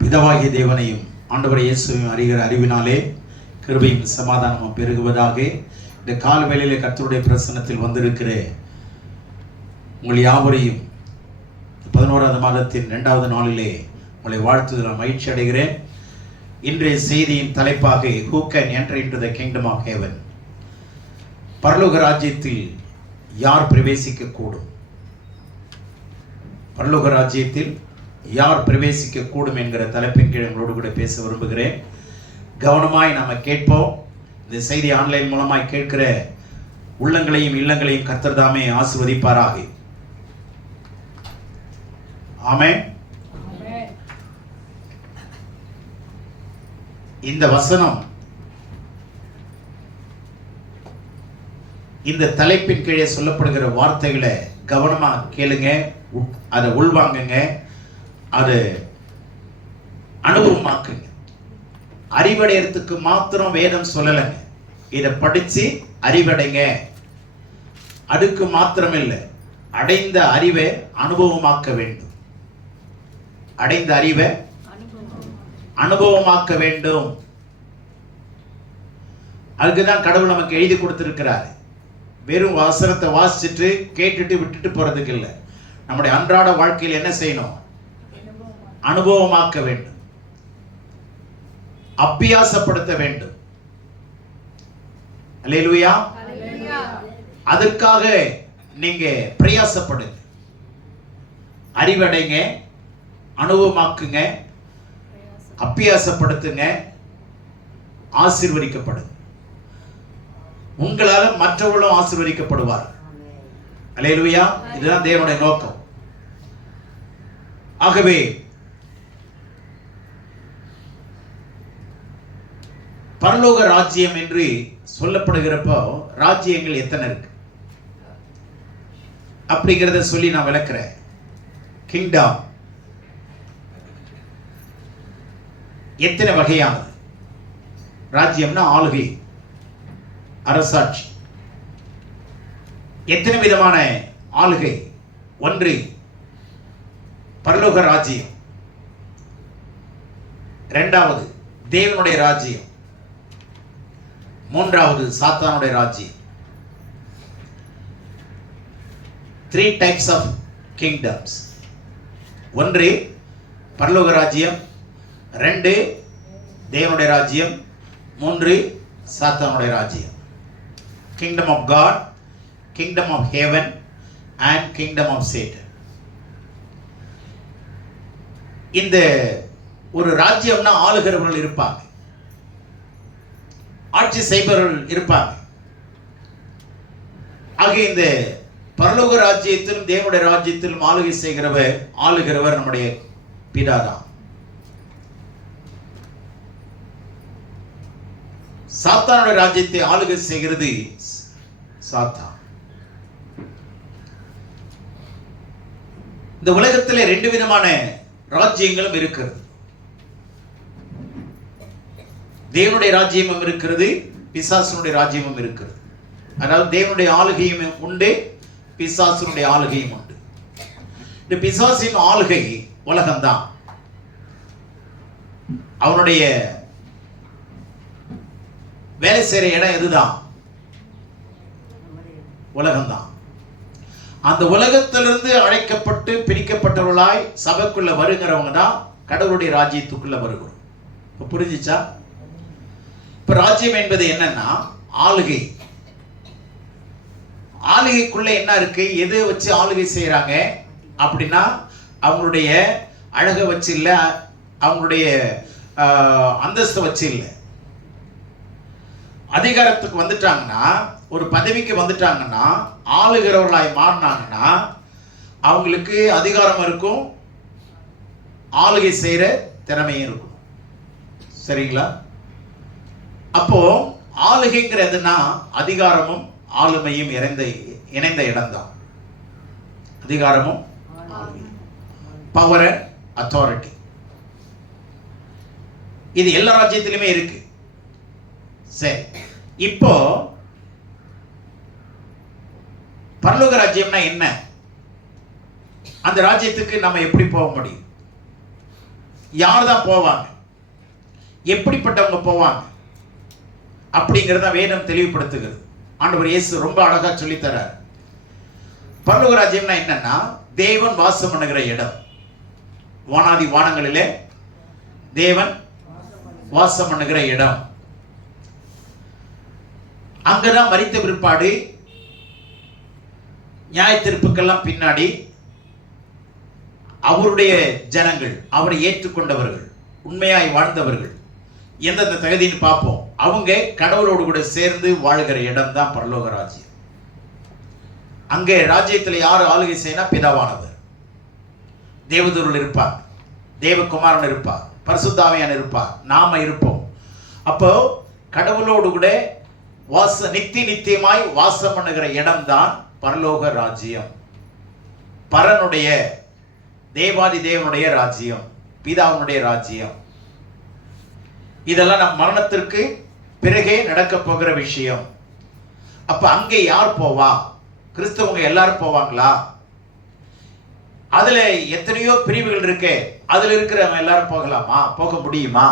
பிதாவாகிய தேவனையும் ஆண்டவர் இயேசுவையும் அறிகிற அறிவினாலே கிருபையும் சமாதானமும் பெருகுவதாக. இந்த கால வேளையிலே கர்த்தருடைய பிரசன்னத்தில் வந்திருக்கிற உங்கள் யாவரையும் 11வது மாதத்தின் 2வது நாளிலே உங்களை வாழ்த்துதல் மகிழ்ச்சி அடைகிறேன். இன்றைய செய்தியின் தலைப்பாக Who can enter into the kingdom of heaven? பரலோக ராஜ்யத்தில் யார் பிரவேசிக்க கூடும்? பரலோக ராஜ்யத்தில் யார் பிரவேசிக்க கூடும் என்கிற தலைப்பின் கீழ் உங்களோடு கூட பேச விரும்புகிறேன். கவனமாய் நாம கேட்போம். இந்த செய்தி ஆன்லைன் மூலமாய் கேட்கிற உள்ளங்களையும் இல்லங்களையும் கர்த்தர் தாமே ஆசீர்வதிப்பாராக. ஆமென். இந்த வசனம் இந்த தலைப்பின் கீழே சொல்லப்படுகிற வார்த்தைகளை கவனமா கேளுங்க, அதை உள்வாங்குங்க, அதை அனுபவமாக்குங்க. அறிவடையறதுக்கு மாத்திரம் வேதம் சொல்லலைங்க, இதை படிச்சு அறிவடைங்க. அதுக்கு மாத்திரம் இல்லை, அடைந்த அறிவை அனுபவமாக்க வேண்டும். அடைந்த அறிவை அனுபவமாக்க வேண்டும். அதுக்குதான் கடவுள் நமக்கு எழுதி கொடுத்திருக்கிறார். வெறும் வசனத்தை வாசிச்சுட்டு கேட்டுட்டு விட்டுட்டு போறதுக்கு இல்லை. நம்முடைய அன்றாட வாழ்க்கையில் என்ன செய்யணும்? அனுபவமாக்க வேண்டும், அபியாசப்படுத்த வேண்டும். அல்லேலூயா. அதற்காக நீங்க பிரயாசப்படுங்க, அறிவடைங்க, அனுபவமாக்குங்க, அபியாசப்படுத்துங்க, ஆசீர்வதிக்கப்படுங்க. உங்களால மற்றவர்களும் ஆசீர்வதிக்கப்படுவார். அல்லேலூயா. இதுதான் தேவனுடைய நோக்கம். ஆகவே பரலோக ராஜ்யம் என்று சொல்லப்படுகிறப்போ ராஜ்யங்கள் எத்தனை இருக்கு அப்படிங்கிறத சொல்லி நான் விளக்குறேன். கிங்டம் எத்தனை வகையானது? ராஜ்யம்னா ஆளுகை, அரசாட்சி. எத்தனை விதமான ஆளுகை? ஒன்று பரலோக ராஜ்யம், இரண்டாவது தேவனுடைய ராஜ்யம், மூன்றாவது சாத்தானுடைய ராஜ்யம். 3 types of kingdoms. ஒன்று பரலோக ராஜ்யம், 2 தேவனுடைய ராஜ்யம், 3 சாத்தானுடைய ராஜ்யம். Kingdom of God, Kingdom of Heaven and Kingdom of Satan. இந்த ஒரு ராஜ்யம்னா ஆளுகிறவர்கள் இருப்பாங்க, ஆட்சி செய்பவர்கள் இருப்பாங்க. ஆக இந்த பரலோக ராஜ்யத்திலும் தேவனுடைய ராஜ்யத்திலும் ஆளுகிறவர் நம்முடைய பிதாதான். சாத்தானுடைய ராஜ்யத்தை ஆளுகை செய்கிறது சாத்தான். இந்த உலகத்திலே 2 விதமான ராஜ்யங்களும் இருக்கிறது. தேவனுடைய ராஜ்யமும் இருக்கிறது, பிசாசனுடைய ராஜ்யமும் இருக்கிறது. அதாவது தேவனுடைய ஆளுகையும் உண்டு, பிசாசனுடைய ஆளுகையும் உண்டு. இந்த பிசாசின் ஆளுகை உலகம்தான். அவனுடைய வேலை செய்யற இடம் எதுதான்? உலகம்தான். அந்த உலகத்திலிருந்து அழைக்கப்பட்டு பிரிக்கப்பட்டவர்களாய் சபைக்குள்ள வருகிறவங்க தான் கடவுளுடைய ராஜ்யத்துக்குள்ள வருகிறோம். இப்ப புரிஞ்சுச்சா? இப்ப ராஜ்யம் என்பது என்னன்னா ஆளுகை. ஆளுகைக்குள்ள என்ன இருக்கு? எது வச்சு ஆளுகை செய்யறாங்க அப்படின்னா அவங்களுடைய அழகை வச்சு இல்ல, அவங்களுடைய அந்தஸ்தை வச்சு இல்ல. அதிகாரத்துக்கு வந்துட்டாங்கன்னா, ஒரு பதவிக்கு வந்துட்டாங்கன்னா, ஆளுகிறவர்களாய் மாறினாங்கன்னா அவங்களுக்கு அதிகாரம் இருக்கும், ஆளுகை செய்யற திறமையும் இருக்கும். சரிங்களா? அப்போ ஆளுகைங்கிறதுனா அதிகாரமும் ஆளுமையும் இணைந்த இடம்தான். அதிகாரமும் பவர் அண்ட் அத்தாரிட்டி. இது எல்லா ராஜ்யத்திலுமே இருக்கு. சரி, இப்போ பரலோக ராஜ்யம்னா என்ன? அந்த ராஜ்யத்துக்கு நம்ம எப்படி போக முடியும்? யார் தான் போவாங்க, எப்படிப்பட்டவங்க போவாங்க அப்படிங்கிறத வேதம் தெளிவுபடுத்துகிறது. ஆண்டவர் இயேசு ரொம்ப அழகா சொல்லித்தரார். பரலோக ராஜ்யம்னா என்னன்னா தேவன் வாசம் பண்ணுகிற இடம். வானாதி வானங்களிலே தேவன் வாசம் பண்ணுகிற இடம். அங்கதான் மரித்த பிற்பாடு நியாய தீர்ப்புக்கெல்லாம் பின்னாடி அவருடைய ஜனங்கள், அவரை ஏற்றுக்கொண்டவர்கள், உண்மையாய் வாழ்ந்தவர்கள், எந்தெந்த தகுதின்னு பார்ப்போம், அவங்க கடவுளோடு கூட சேர்ந்து வாழ்கிற இடம் தான் பரலோக ராஜ்யம். அங்கே ராஜ்யத்தில் யார் ஆளுகை செய்யினா பிதாவானவர், தேவதூர்கள் இருப்பார், தேவகுமாரன் இருப்பார், பரிசுத்தாவியான் இருப்பார், நாம இருப்போம். அப்போ கடவுளோடு கூட நித்தியமாய் வாசம் பண்ணுகிற இடம் தான் பரலோக ராஜ்யம். பரனுடைய தேவாதி தேவனுடைய ராஜ்யம், பிதாவுடைய ராஜ்யம். இதெல்லாம் நம் மரணத்திற்கு பிறகே நடக்க போகிற விஷயம். அப்ப அங்கே யார் போவா? கிறிஸ்தவங்க எல்லாரும் போவாங்களா? அதுல எத்தனையோ பிரிவுகள் இருக்கு. அதுல இருக்கிறவங்க எல்லாரும் போகலாமா? போக முடியுமா?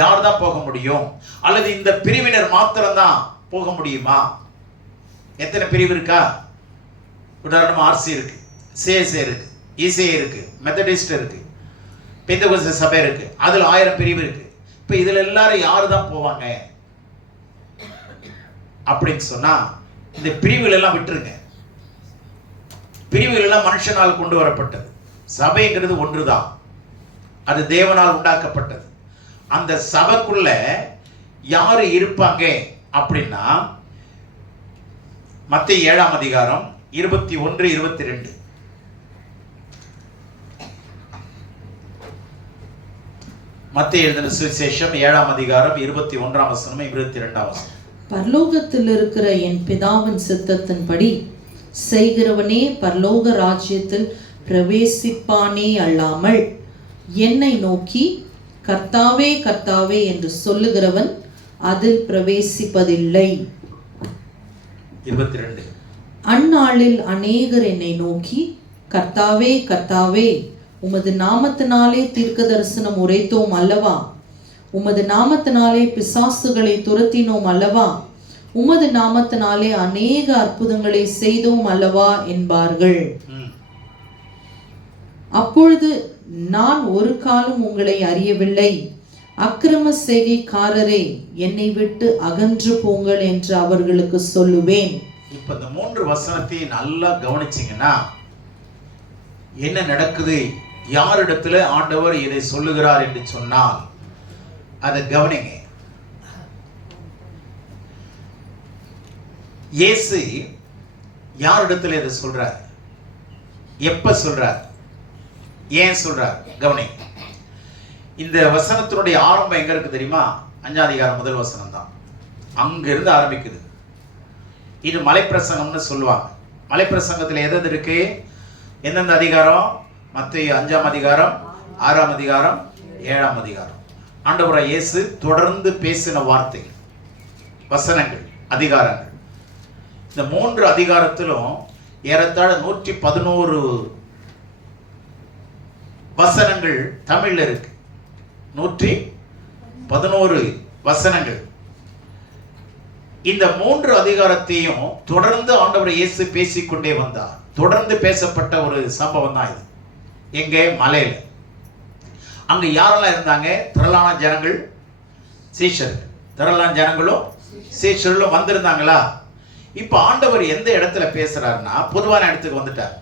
யார் தான் போக முடியும்? அல்லது இந்த பிரிவினர் மாத்திரம்தான் போக முடியுமா? எத்தனை பிரிவு இருக்கா? உதாரணமா ஆர்சி இருக்கு, சிஎஸ்ஏ இருக்கு, இசிஏ இருக்கு, மெத்தடிஸ்ட் இருக்கு, பெந்தகோஸ்தே சபை இருக்கு, அதுல 1000 பிரிவு இருக்கு. இப்ப இதுல எல்லாரும் யாரு தான் போவாங்க அப்படின்னு சொன்னா, இந்த பிரிவுகள் எல்லாம் விட்டுருங்க. பிரிவுகள் எல்லாம் மனுஷனால் கொண்டு வரப்பட்டது. சபைங்கிறது ஒன்றுதான், அது தேவனால் உண்டாக்கப்பட்டது. அந்த சபைக்குள்ள யாரு இருப்பாங்க அப்படின்னா, மத்தேயு 7ஆம் அதிகாரம் 21, 22. மத்தேயு எழுதின சுவிசேஷம் 7ஆம் அதிகாரம் 21ஆம் வசனம் 22ஆம் வசனம். பரலோகத்தில் இருக்கிற என் பிதாவின் சித்தத்தின்படி செய்கிறவனே பரலோக ராஜ்யத்தில் பிரவேசிப்பானே அல்லாமல் என்னை நோக்கி கர்த்தாவே கர்த்தாவே என்று சொல்லுகிறவன் அதில் பிரவேசிப்பதில்லை. 22. அந்நாளில் அநேகர் என்னை நோக்கி கர்த்தாவே கர்த்தாவே உமது நாமத்தினாலே தீர்க்க தரிசனம் உரைத்தோம் அல்லவா, உமது நாமத்தினாலே பிசாசுகளை துரத்தினோம் அல்லவா, உமது நாமத்தினாலே அநேக அற்புதங்களை செய்தோம் அல்லவா என்பார்கள். அப்பொழுது நான் ஒரு காலம் உங்களை அறியவில்லை, அக்கிரம செய்கைக்காரரே என்னை விட்டு அகன்று போங்கள் என்று அவர்களுக்கு சொல்லுவேன். இப்ப இந்த 3 வசனத்தை நல்லா கவனிச்சீங்கன்னா என்ன நடக்குது, யாரிடத்துல ஆண்டவர் இதை சொல்லுகிறார் என்று சொன்னால் அதை கவனிங்க. இயேசு யாரிடத்துல இதை சொல்றார், எப்ப சொல்றார், ஏன் சொல்றார் கவனிங்க. இந்த வசனத்தினுடைய ஆரம்பம் எங்க இருக்கு தெரியுமா? 5ஆம் அதிகாரம் முதல் வசனம் தான். அங்கிருந்து ஆரம்பிக்குது. இது மலைப்பிரசங்கம்னு சொல்லுவாங்க. மலைப்பிரசங்கத்தில் எது இருக்கு? எந்தெந்த அதிகாரம்? மத்தேயு 5ஆம் அதிகாரம், 6ஆம் அதிகாரம், 7ஆம் அதிகாரம். ஆண்டவராகிய இயேசு தொடர்ந்து பேசின வார்த்தை, வசனங்கள், அதிகாரங்கள். இந்த 3 அதிகாரத்திலும் ஏறத்தாழ 111 வசனங்கள் தமிழ்ல இருக்கு. 111 வசனங்கள். இந்த 3 அதிகாரத்தையும் தொடர்ந்து ஆண்டவர் இயேசு பேசிக்கொண்டே வந்தார். தொடர்ந்து பேசப்பட்ட ஒரு சம்பவம் தான் இது. எங்கே? மலையில. அங்க யாரெல்லாம் இருந்தாங்க? திரளான ஜனங்கள், சீஷர்கள். திரளான ஜனங்களும் சீஷர்களும் வந்திருந்தாங்களா? இப்ப ஆண்டவர் எந்த இடத்துல பேசுறாருன்னா, பொதுவான இடத்துக்கு வந்துட்டார்.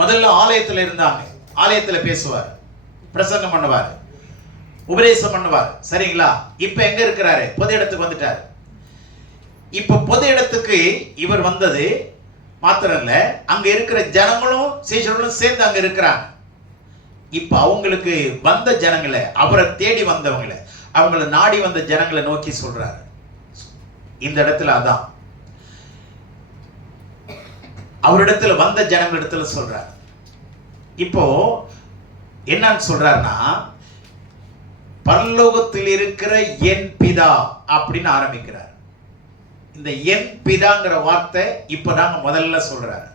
முதல்ல ஆலயத்துல இருந்தாங்க. ஆலயத்துல பேசுவார், பிரசங்கம் பண்ணுவார், உபதேசம் பண்ணுவார். சரிங்களா? இப்ப எங்க இருக்கிறாரு? பொது இடத்துக்கு வந்துட்டார். இப்ப பொது இடத்துக்கு இவர் வந்தது மாத்திரம் இல்ல, அங்க இருக்கிற ஜனங்களும் சீஷர்களும் சேர்ந்து அங்க இருக்கிறாங்க. இப்ப அவங்களுக்கு வந்த ஜனங்களை, அவரை தேடி வந்தவங்களை, அவங்களை நாடி வந்த ஜனங்களை நோக்கி சொல்றாரு. இந்த இடத்துல அதான் அவரிடத்துல வந்த ஜனங்களிடத்துல சொல்றார். இப்போ என்னன்னு சொல்றாருன்னா, பரலோகத்தில் இருக்கிற என் பிதா அப்படின்னு ஆரம்பிக்கிறார். இந்த என் பிதாங்கிற வார்த்தை இப்பதாங்க முதல்ல சொல்றாரு.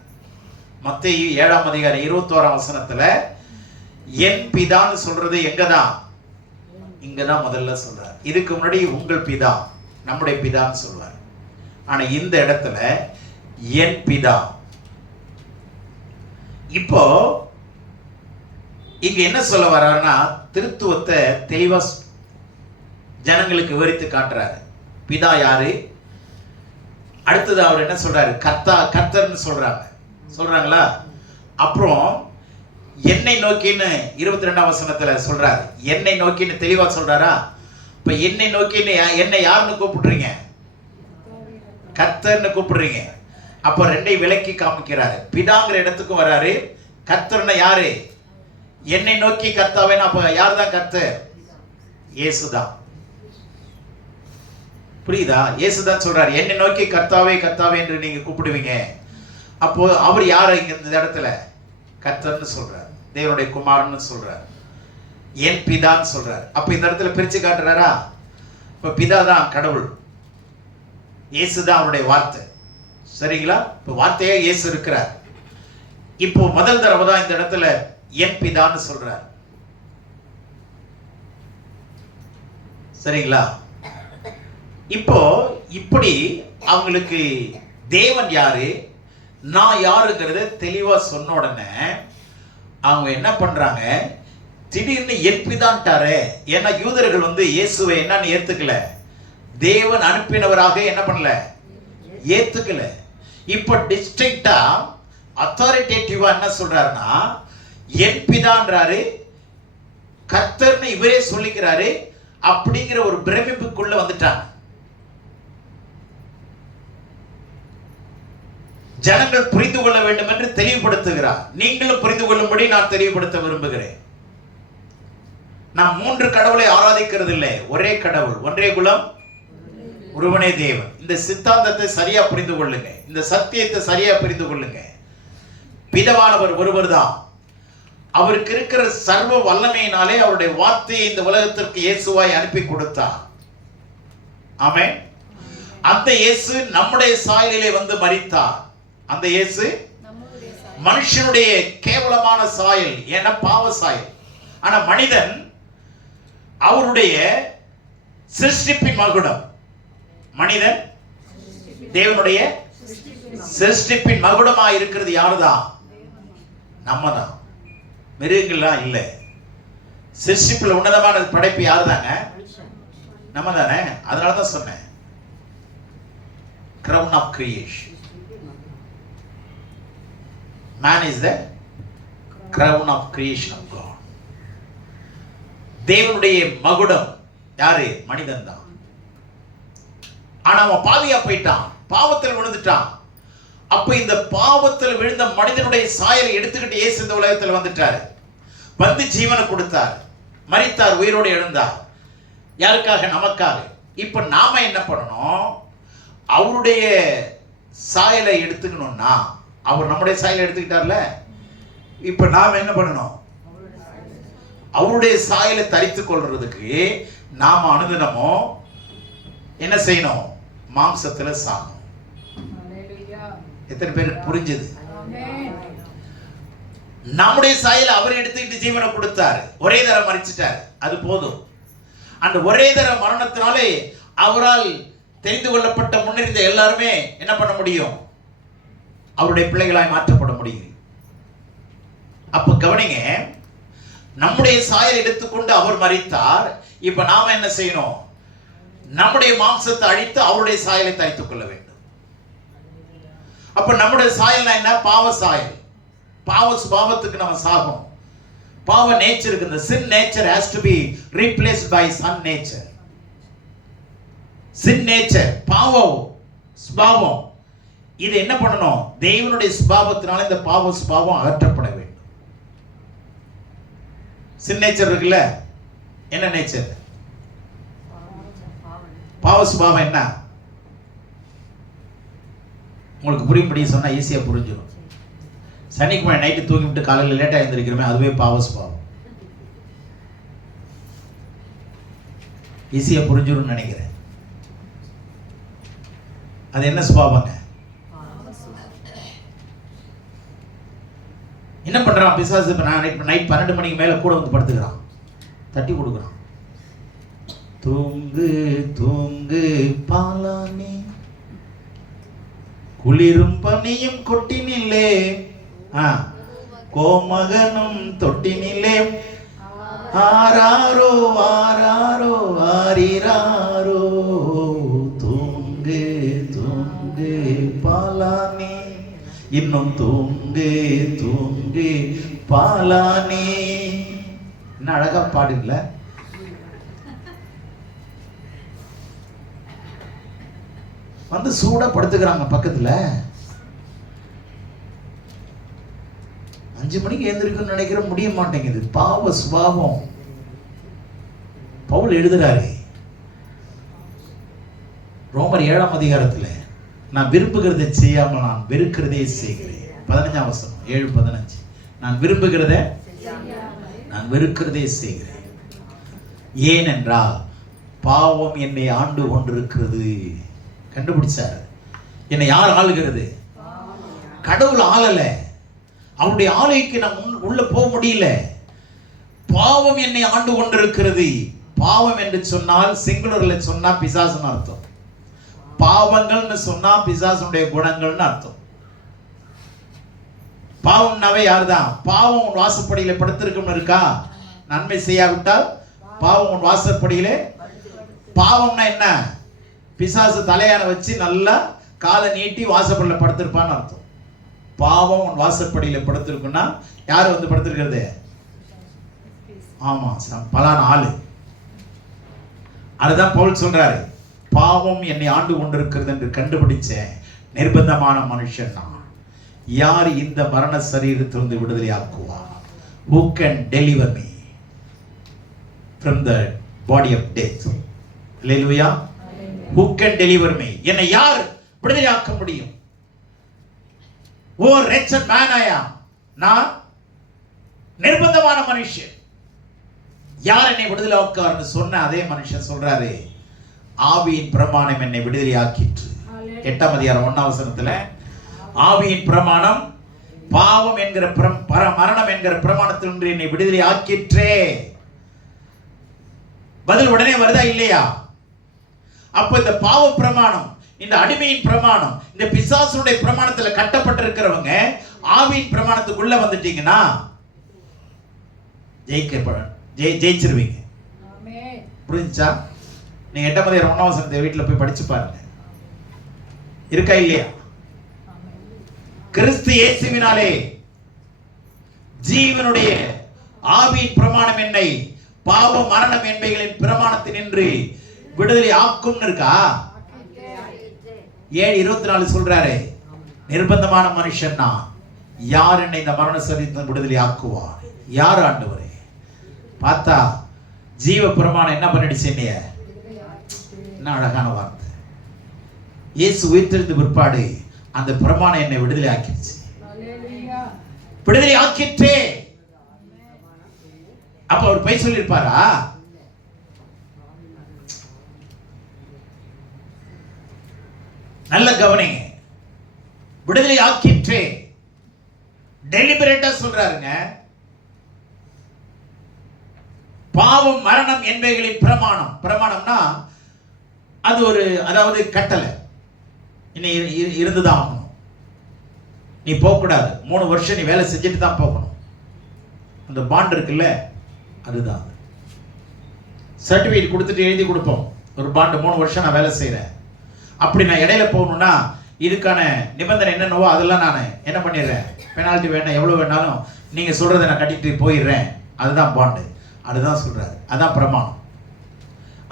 மத்தேயு 7ஆம் அதிகாரம் 21ஆம் வசனத்துல என் பிதான்னு சொல்றது எங்கதான்? இங்கதான் முதல்ல சொல்றார். இதுக்கு முன்னாடி உங்கள் பிதா, நம்முடைய பிதான்னு சொல்வார். ஆனா இந்த இடத்துல என் பிதா. இப்போ இங்க என்ன சொல்ல வர்றாருன்னா, திருத்துவத்தை தெளிவா ஜனங்களுக்கு விவரித்து காட்டுறாரு. பிதா யாரு, அடுத்தது அவர் என்ன சொல்றாரு, கர்த்தர்னு சொல்றாங்களா? அப்புறம் என்னை நோக்கின்னு 22ஆம் வசனத்துல சொல்றாரு. என்னை நோக்கின்னு தெளிவா சொல்றாரா? இப்ப என்னை நோக்கின்னு என்னை யாருன்னு கூப்பிடுறீங்க? கர்த்தர்னு கூப்பிடுறீங்க. அப்ப ரெண்டை விளக்கி காமிக்கிறாரு. பிதாங்கிற இடத்துக்கு வராரு. கர்த்தர்னா யாரு? என்னை நோக்கி கர்த்தாவேன்னு. அப்ப யார் தான் கர்த்தர்? இயேசுதான். புரியுதா? இயேசுதான் சொல்றாரு, என்னை நோக்கி கர்த்தாவே கர்த்தாவே என்று நீங்க கூப்பிடுவீங்க. அப்போ அவர் யாரு இங்க இந்த இடத்துல? கர்த்தர்னு சொல்றார், தேவனுடைய குமாரன்னு சொல்றார், என் பிதான்னு சொல்றார். அப்ப இந்த இடத்துல பிரிச்சு காட்டுறாரா? இப்ப பிதா தான் கடவுள், இயேசு தான் அவருடைய வார்த்தை. சரிங்களா? இப்ப வார்த்தையே இயேசு இருக்கிறார். இப்போ முதல் தடவை தான் இந்த இடத்துல என் பிதான்னு சொல்றார். சரிங்களா? இப்போ இப்படி அவங்களுக்கு தேவன் யாரு, நான் யாருங்கிறத தெளிவா சொன்ன உடனே அவங்க என்ன பண்றாங்க, திடீர்னு என் பிதான்ட்டாரே. ஏன்னா யூதர்கள் இயேசுவை என்னன்னு ஏத்துக்கல, தேவன் அனுப்பினவராக என்ன பண்ணல, ஏத்துக்கல. இப்போ டிஸ்ட்ரிக்டா அத்தாரிட்டேட்டிவா என்ன சொல்றாருன்னா, என் பிதான்றாரு, கர்த்தர்னு இவரே சொல்லிக்கிறாரு. அப்படிங்கிற ஒரு பிரமிப்புக்குள்ள வந்துட்டாங்க. ஜனங்கள் புரிந்து கொள்ள வேண்டும் என்று தெளிவுபடுத்துகிறார். நீங்களும் புரிந்து கொள்ளும்படி நான் தெளிவுபடுத்த விரும்புகிறேன். நான் 3 கடவுளை ஆராதிக்கிறது இல்லை, ஒரே கடவுள், ஒன்றே குலம், ஒருவனே தேவன். இந்த சித்தாந்தத்தை சரியா புரிந்து கொள்ளுங்க, இந்த சத்தியத்தை சரியா புரிந்து கொள்ளுங்க. பிதாவானவர் ஒருவர் தான். அவருக்கு இருக்கிற சர்வ வல்லமையினாலே அவருடைய வார்த்தையை இந்த உலகத்திற்கு இயேசுவாய் அனுப்பி கொடுத்தார். ஆமென். அந்த இயேசு நம்முடைய சாயலிலே மரித்தார். அந்த இயேசு மனுஷனுடைய கேவலமான சாயல், ஏன்னா பாவ சாயல். ஆனா மனிதன் அவருடைய சிருஷ்டிப்பின் மகுடம். மனிதன் தேவனுடைய சிருஷ்டிப்பின் மகுடமா இருக்கிறது யாருதான்? நம்ம தான், மிருகங்கள்லாம் இல்லை. சிருஷ்டிப்பில் உன்னதமான படைப்பு யாரு தாங்க? நம்ம தானே. அதனாலதான் சொன்னேன், crown of creation. Man is the crown of creation of God. தேவனுடைய மகுடம் யாரு? மனிதன் தான். ஆனா அவன் பாவியா போயிட்டான், பாவத்தில் விழுந்துட்டான். அப்ப இந்த பாவத்தில் விழுந்த மனிதனுடைய சாயலை எடுத்துக்கிட்டு இயேசு இந்த உலகத்தில் வந்துட்டாரு. ஜீவனை கொடுத்தார், மரித்தார், உயிரோடு எழுந்தார். யாருக்காக? நமக்காக. இப்ப நாம என்ன பண்ணணும்? அவருடைய சாயலை எடுத்துக்கணும்னா, அவர் நம்முடைய சாயலை எடுத்துக்கிட்டார்ல, இப்ப நாம என்ன பண்ணணும்? அவருடைய சாயலை தரித்துக் கொள்றதுக்கு நாம அனுதினமும் என்ன செய்யணும்? மாம்சத்துல சாகணும். எத்தனை பேருக்கு புரிஞ்சது? நம்முடைய சாயலை அவர் எடுத்துக்கிட்டு ஜீவனை கொடுத்தாரு, ஒரே தரம் மரிச்சிட்டாரு, அது போதும். அந்த ஒரே தர மரணத்தினாலே அவரால் தெரிந்து கொள்ளப்பட்ட முன்னிருந்த எல்லாருமே என்ன பண்ண முடியும்? அவருடைய பிள்ளைகளாய் மாற்றப்பட முடியும். அப்ப கவனிங்க, நம்முடைய சாயல் எடுத்துக்கொண்டு அவர் மரித்தார். இப்ப நாம என்ன செய்யணும்? நம்முடைய மாம்சத்தை அழித்து அவருடைய சாயலை தரித்துக் கொள்ள வேண்டும். அப்ப நம்முடைய சாயல்னா என்ன? பாவ சாயல். பாவ சுபாவத்துக்கு நம்ம சாகணும். பாவ நேச்சருக்கு, இந்த sin nature has to be replaced by son nature. sin nature, பாவம் சுபாவம், இது என்ன பண்ணணும்? தேவனுடைய சுபாவத்தினால இந்த பாவ சுபாவம் அகற்றப்பட வேண்டும். sin nature இருக்குல்ல, என்ன நேச்சர்? பாவ சுபாவம் என்ன? உங்களுக்கு புரியும்படி சொன்னா ஈஸியா புரிஞ்சிடும். சனிக்கிழமை நைட்டு தூங்கிவிட்டு காலையில் லேட்டாக எழுந்திருக்கிறோமே, அதுவே பாவ சுபாவம். ஈஸியா புரிஞ்சிடும் நினைக்கிறேன். அது என்ன சுபாவங்க? என்ன பண்றான் பிசாசு? இப்ப நான் நைட் 12 மணிக்கு மேல கூட வந்து படுத்துக்கிறான், தட்டி கொடுக்குறான். தூங்கு தூங்கு பாலானே, குளிரும் பனியும் கொட்டினில்லே, கோமகனும் தொட்டினில்லே, ஆராரோ ஆராரோ ஆரிராரோ, தூங்கு தூங்கு பாலானே, இன்னும் தூங்கு தூங்கு பாலானே. என்ன அழகா பாடுங்கள. வந்து சூடா படுத்துக்கிறாங்க பக்கத்துல. 5 மணிக்கு எழுந்திருக்குன்னு நினைக்கிற முடிய மாட்டேங்குது. பாவ சுபாவம். பவுல் எழுதுறாரு ரோமர் 7ஆம் அதிகாரத்துல, நான் விரும்புகிறதை செய்யாமல் நான் வெறுக்கிறதே செய்கிறேன். 15ஆம் வசனம் 7:15. நான் விரும்புகிறத நான் வெறுக்கிறதே செய்கிறேன். ஏனென்றால் பாவம் என்னை ஆண்டு கொண்டிருக்கிறது. கண்டுபிடிச்சாரு. என்னை யார் ஆளுகிறது? கடவுள் ஆளல. அவருடைய ஆலைக்கு நான் உள்ள போக முடியல. பாவம் என்னை ஆண்டு கொண்டிருக்கிறது. பாவம் என்று சொன்னால் சிங்குலர்ல சொன்னா பிசாசுன்னு அர்த்தம். பாவங்கள்னு சொன்னா பிசாசுடைய குணங்கள்னு அர்த்தம். பாவம்னாவே யாருதான்? பாவம் உன் வாசப்படியில படுத்திருக்கும் இருக்கா? நன்மை செய்யாவிட்டால் பாவம் உன் வாசப்படியிலே. பாவம்னா என்ன? பிசாசு தலையான வச்சு நல்லா காலை நீட்டி வாசப்படியில படுத்திருப்பான்னு அர்த்தம். பாவம் உன் வாசப்படியில படுத்திருக்குன்னா யாரு வந்து படுத்திருக்கிறது? ஆமா, பலான ஆளு. அதுதான் பவுல் சொல்றாரு, பாவம் என்னை ஆண்டு கொண்டிருக்கிறது என்று கண்டுபிடிச்ச நிர்பந்தமான மனுஷன் நான். யார் இந்த மரண சரீரத்திலிருந்து விடுதலை ஆக்குவார்? Who can deliver me from the body of death? Hallelujah. Who can deliver me? என்னை யார் விடுதலை ஆக்க முடியும்? ஓ wretched man I am. நான் நிர்பந்தமான மனுஷன். யார் என்னை விடுதலை ஆக்குவார்னு சொன்ன அதே மனுஷன் சொல்றாரு, ஆவியின் பிரமாணம் என்னை விடுதலை ஆக்கிற்று. 8ஆம் அதிகாரம் 1ஆம் வசனத்துல ஆவியின் பிரமாணம் பாவம் என்கிற மரணம் என்கிற பிரமாணத்திலிருந்து என்னை விடுதலை ஆக்கிற்றே. பதில் உடனே வருதா இல்லையா? அப்ப இந்த பாவ பிரமாணம், இந்த அடிமையின் பிரமாணம், இந்த பிசாசுடைய பிரமாணத்துல கட்டப்பட்டிருக்கிறவங்க ஆவியின் பிரமாணத்துக்குள்ள வந்துட்டீங்கன்னா ஜெயிச்சிருவீங்க. புரிஞ்சா? நீங்க 8ஆம் அதிகாரம் 1ஆம் வசனத்தை வீட்டுல போய் படிச்சு பாருங்க. இருக்கா இல்லையா? கிறிஸ்து இயேசுவினாலே ஜீவனுடைய ஆவியின் பிரமாணம் என்னை பாவ மரணம் என்பவைகளின் பிரமாணத்தினின்று விடுதலை ஆக்கும் இருக்கா? 7:24 சொல்றாரு, நிர்பந்தமான மனுஷன் நான். யார் என்னை இந்த மரண சரீரத்திலிருந்து விடுதலை ஆக்குவார்? யார் ஆண்டவரே? பார்த்தா ஜீவ பிரமாணம் என்ன பண்ணிடுச்சு? என்னைய என்ன அழகான வார்த்தை. இயேசு உயிர்த்தெழுந்த பிற்பாடு அந்த பிரமாணம் என்னை விடுதலை ஆக்கிடுச்சு. விடுதலை ஆக்கிற்றே. அப்ப அவர் போய் சொல்லியிருப்பாரா? நல்ல கவனிங்க. விடுதலை ஆக்கிற்றே டெலிபரேட்டா சொல்றாருங்க. பாவம் மரணம் என்பவைகளின் பிரமாணம். பிரமாணம்னா அது ஒரு, அதாவது கட்டளை. இன்னை இருந்துதான் ஆகணும். நீ போகக்கூடாது. 3 வருஷம் நீ வேலை செஞ்சுட்டு தான் போகணும். அந்த பாண்ட் இருக்குல்ல, அதுதான். சர்டிபிகேட் கொடுத்துட்டு எழுதி கொடுப்போம், ஒரு பாண்டு 3 வருஷம் நான் வேலை செய்கிறேன். அப்படி நான் இடையில போகணும்னா இதுக்கான நிபந்தனை என்னென்னவோ அதெல்லாம் நான் என்ன பண்ணிடுறேன், பெனால்ட்டி வேணாம், எவ்வளோ வேணாலும் நீங்கள் சொல்கிறத நான் கட்டிட்டு போயிடுறேன். அதுதான் பாண்டு. அதுதான் சொல்கிறாரு, அதான் பிரமாணம்.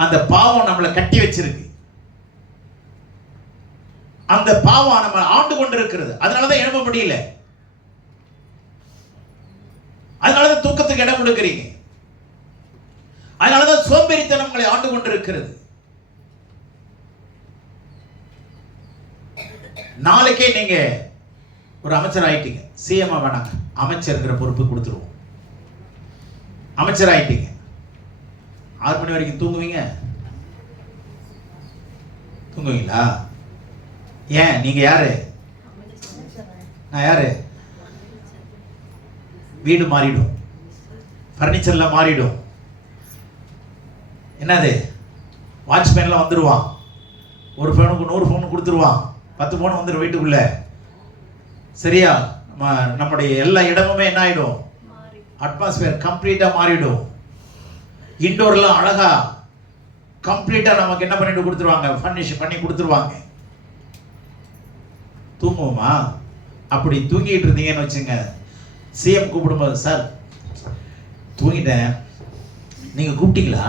அந்த பாவம் நம்மளை கட்டி வச்சிருக்கு. அந்த பாவம் நம்ம ஆண்டு கொண்டு இருக்கிறது. அதனாலதான் எழும்ப முடியல. அதனாலதான் தூக்கத்துக்கு இடம் கொடுக்கிறீங்க. அதனாலதான் சோம்பேறித்தனம் உங்களை ஆண்டு கொண்டு இருக்கிறது. நாளைக்கே நீங்க ஒரு அமைச்சர் ஆயிட்டீங்க. சிஎம் வேணாங்க, அமைச்சருங்கிற பொறுப்பு கொடுத்துருவோம். அமைச்சர் ஆயிட்டீங்க. 6 மணி வரைக்கும் தூங்குவீங்க? தூங்குவீங்களா? ஏன்? நீங்க யாரு? நான் யாரு? வீடு மாறிடும், ஃபர்னிச்சர்லாம் மாறிடும். என்னது, வாட்ச்மேன்லாம் வந்துடுவான், ஒரு ஃபோனுக்கு 100 ஃபோன் கொடுத்துருவான், 10 ஃபோன் வந்துடும் வீட்டுக்குள்ள. சரியா? நம்முடைய எல்லா இடமுமே என்ன ஆகிடும், அட்மாஸ்பியர் கம்ப்ளீட்டாக மாறிடும். இன்டோர்லாம் அழகா கம்ப்ளீட்டாக நமக்கு என்ன பண்ணிட்டு கொடுத்துருவாங்க, ஃபர்னிஷ் பண்ணி கொடுத்துருவாங்க. தூங்குவோமா? அப்படி தூங்கிட்டு இருந்தீங்கன்னு வச்சுங்க, சிஎம் கூப்பிடும்போது, சார் தூங்கிட்டேன், நீங்க கூப்பிட்டீங்களா?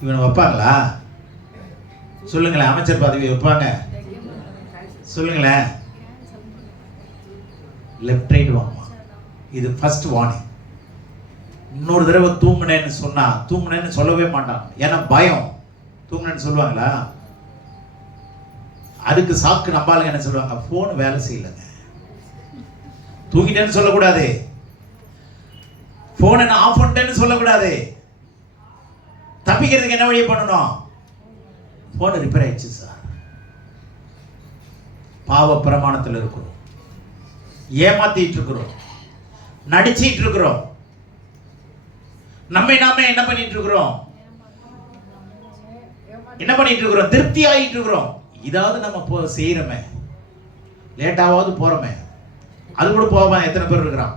இவனை வைப்பாங்களா? சொல்லுங்களேன். அமைச்சர் பதவி வைப்பாங்க? சொல்லுங்களேன். லெஃப்ட் ரைட் வாங்குமா. இது ஃபர்ஸ்ட் வார்னிங். இன்னொரு தடவை தூங்குனேன்னு சொன்னா, தூங்குனேன்னு சொல்லவே மாட்டான். ஏன்னா பயம். தூங்குனேன்னு சொல்லுவாங்களா? அதுக்கு சாக்கு நம்பாளுங்க என்ன சொல்லுவாங்க, போன் வேலை செய்யலைங்க. தூங்கிட்டேன்னு சொல்லக்கூடாது, போனை நான் ஆஃப் பண்ணிட்டேன்னு சொல்லக்கூடாது. தப்பிக்கிறதுக்கு என்ன வழி பண்ணணும்? போன் ரிப்பேர் ஆயிடுச்சு சார். பாவ பிரமாணத்தில் இருக்கிறோம், ஏமாத்திட்டு இருக்கிறோம், நடிச்சிட்டு இருக்கிறோம், நம்மை நாமே என்ன பண்ணிட்டு இருக்கிறோம், திருப்தி ஆகிட்டு இருக்கிறோம். இதாவது நம்ம செய்யறோமே, லேட்டாவது போறோமே, அது கூட போகாம எத்தனை பேர் இருக்கிறான்?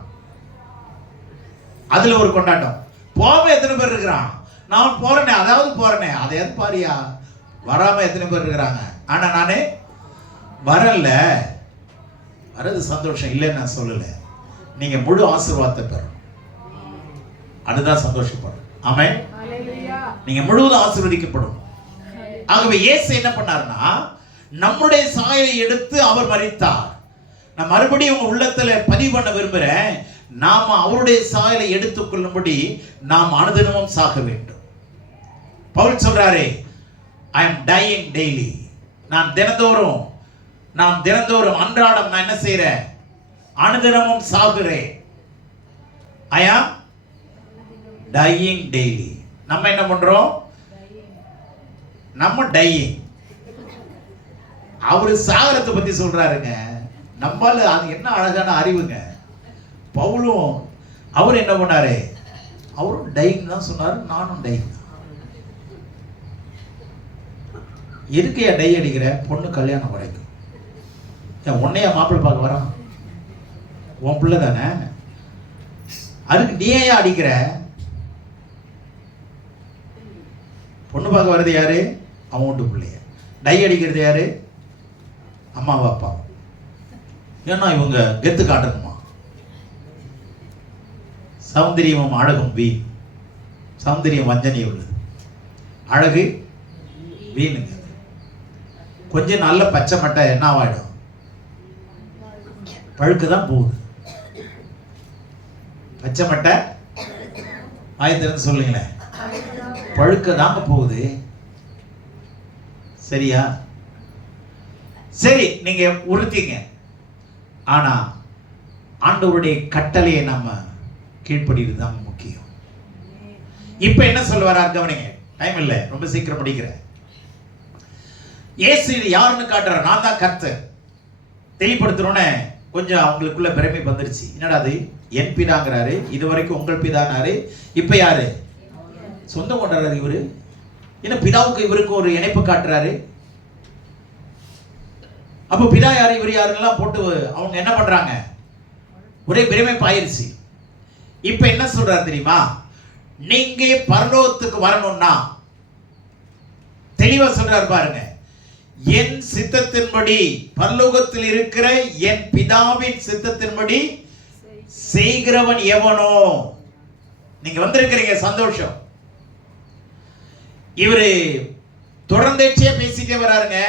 அதுல ஒரு கொண்டாட்டம். போகாம எத்தனை பேர் இருக்கிறான்? நான் போறேனே, அதாவது போறேனே, அதையாவது பாரியா. வராம எத்தனை பேர் இருக்கிறாங்க? ஆனா நானே வரல. வரது சந்தோஷம் இல்லைன்னு நான் சொல்லல. நீங்க முழு ஆசீர்வாதத்தை பெறணும், அதுதான் சந்தோஷப்படும். ஆமென். நீங்க முழுவதும் ஆசீர்வதிக்கப்படும். ஆகவே இயேசு என்ன பண்ணாருன்னா, நம்முடைய சாயலை எடுத்து அவர் மரித்தார். நான் மறுபடியும் உங்க உள்ளத்துல பதிவு பண்ண விரும்புறேன், நாம அவருடைய சாயலை எடுத்துக்கொள்ளும்படி நாம் அனுதினமும் சாக வேண்டும். பவுல் சொல்றாரு, I am dying daily. நான் தினந்தோறும் அன்றாடம் நான் என்ன செய்றேன்? அனுதினமும் சாகுறேன். I am dying daily. நம்ம என்ன பண்றோம்? நம்ம டையிங். அவரு சாகரத்தை பத்தி சொல்றாருங்க. நம்மால அது என்ன அழகான அறிவுங்க. பவுலும் அவர் என்ன பண்ணாரு? அவரும் டையிங் தான் சொன்னாரு, நானும் டையிங். எதுக்கு டை அடிக்கிற? பொண்ணு கல்யாணம் வரைக்கும். உன்னையா மாப்பிள்ளை பார்க்க வரான்? உன் பிள்ளை தானே, அதுக்கு நீ ஏன் அடிக்கிற? பொண்ணு பார்க்க வர்றது யாரு? அவன் வீட்டு பிள்ளைய. டை அடிக்கிறது யாரு? அம்மா அப்பா. ஏன்னா இவங்க கெத்து காட்டணுமா? சௌந்தரியமும் அழகும் வீண். சௌந்தரியம் வஞ்சனை உள்ளது, அழகு வீணுங்க. கொஞ்சம் நல்ல பச்சை மட்டை என்ன ஆகிடும்? பழுக்குதான் போகுது. பச்சை மட்டை ஆயத்திலிருந்து சொல்லுங்களேன், பழுக்க தாங்க போகுது. சரியா? சரி, நீங்க உறுத்திங்க. ஆனா ஆண்டவருடைய கட்டளையை நம்ம கீழ்ப்படிறது தான் முக்கியம். இப்ப என்ன சொல்ல வரார் கவனிங்க, டைம் இல்லை, ரொம்ப சீக்கிரம் முடிக்கிறேன். இயேசு யாருன்னு காட்டுறார், நான் தான் கர்த்தர். தெளிப்படுத்துறோன்னு கொஞ்சம் அவங்களுக்குள்ள பெருமை வந்துருச்சு. என்னடா அது, என் பிதாங்கிறாரு, இது வரைக்கும் உங்கள் பிதானாரு, இப்ப யாரு? சொந்தம் கொண்டாடுறாரு இவரு. என்ன பிதாவுக்கு இவருக்கு ஒரு இணைப்பு காட்டுறாரு. அப்ப பிதா யாரு இவர் யாருன்னெல்லாம் போட்டு அவங்க என்ன பண்றாங்க? ஒரே பெருமை பாயிருச்சு. இப்ப என்ன சொல்றாரு தெரியுமா? நீங்க பரலோகத்துக்கு வரணும்னா தெளிவா சொல்றாரு பாருங்க, என் சித்தத்தின்படி, பரலோகத்தில் இருக்கிற என் பிதாவின் சித்தத்தின்படி செய்கிறவன் எவனோ. நீங்க வந்திருக்கிறீங்க, சந்தோஷம். இவரு தொடர்ந்தேச்சியா பேசிட்டே வராருங்க.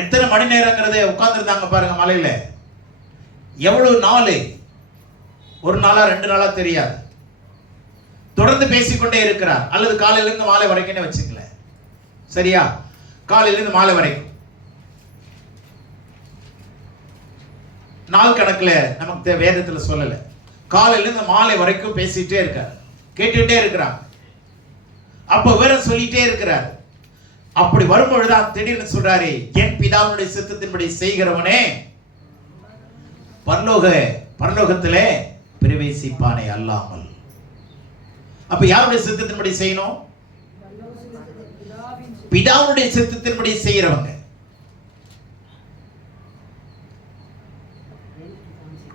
எத்தனை மணி நேரங்கிறத உட்கார்ந்துருந்தாங்க பாருங்க மலையில. எவ்வளவு நாள், ஒரு நாளா 2 நாளா தெரியாது, தொடர்ந்து பேசிக்கொண்டே இருக்கிறார். அல்லது காலையிலிருந்து மாலை வரைக்கும் வச்சுக்கல. சரியா? காலையிலிருந்து மாலை வரைக்கும் நாள் கணக்குல நமக்கு வேதத்துல சொல்லல. காலையிலிருந்து மாலை வரைக்கும் பேசிட்டே இருக்கார், கேட்டுட்டே இருக்கிறார். அப்ப வேற சொல்லிட்டே இருக்கிறார். அப்படி வரும்பொழுதுதான் திடீர்னு சொல்றாரு, என் பிதாவுடைய சித்தத்தின்படி செய்கிறவனே பரலோகத்திலே பிரவேசிப்பானே அல்லாமல். அப்ப யாருடைய சித்தத்தின்படி செய்யணும்? பிதாவுடைய சித்தத்தின்படி செய்யறவங்க.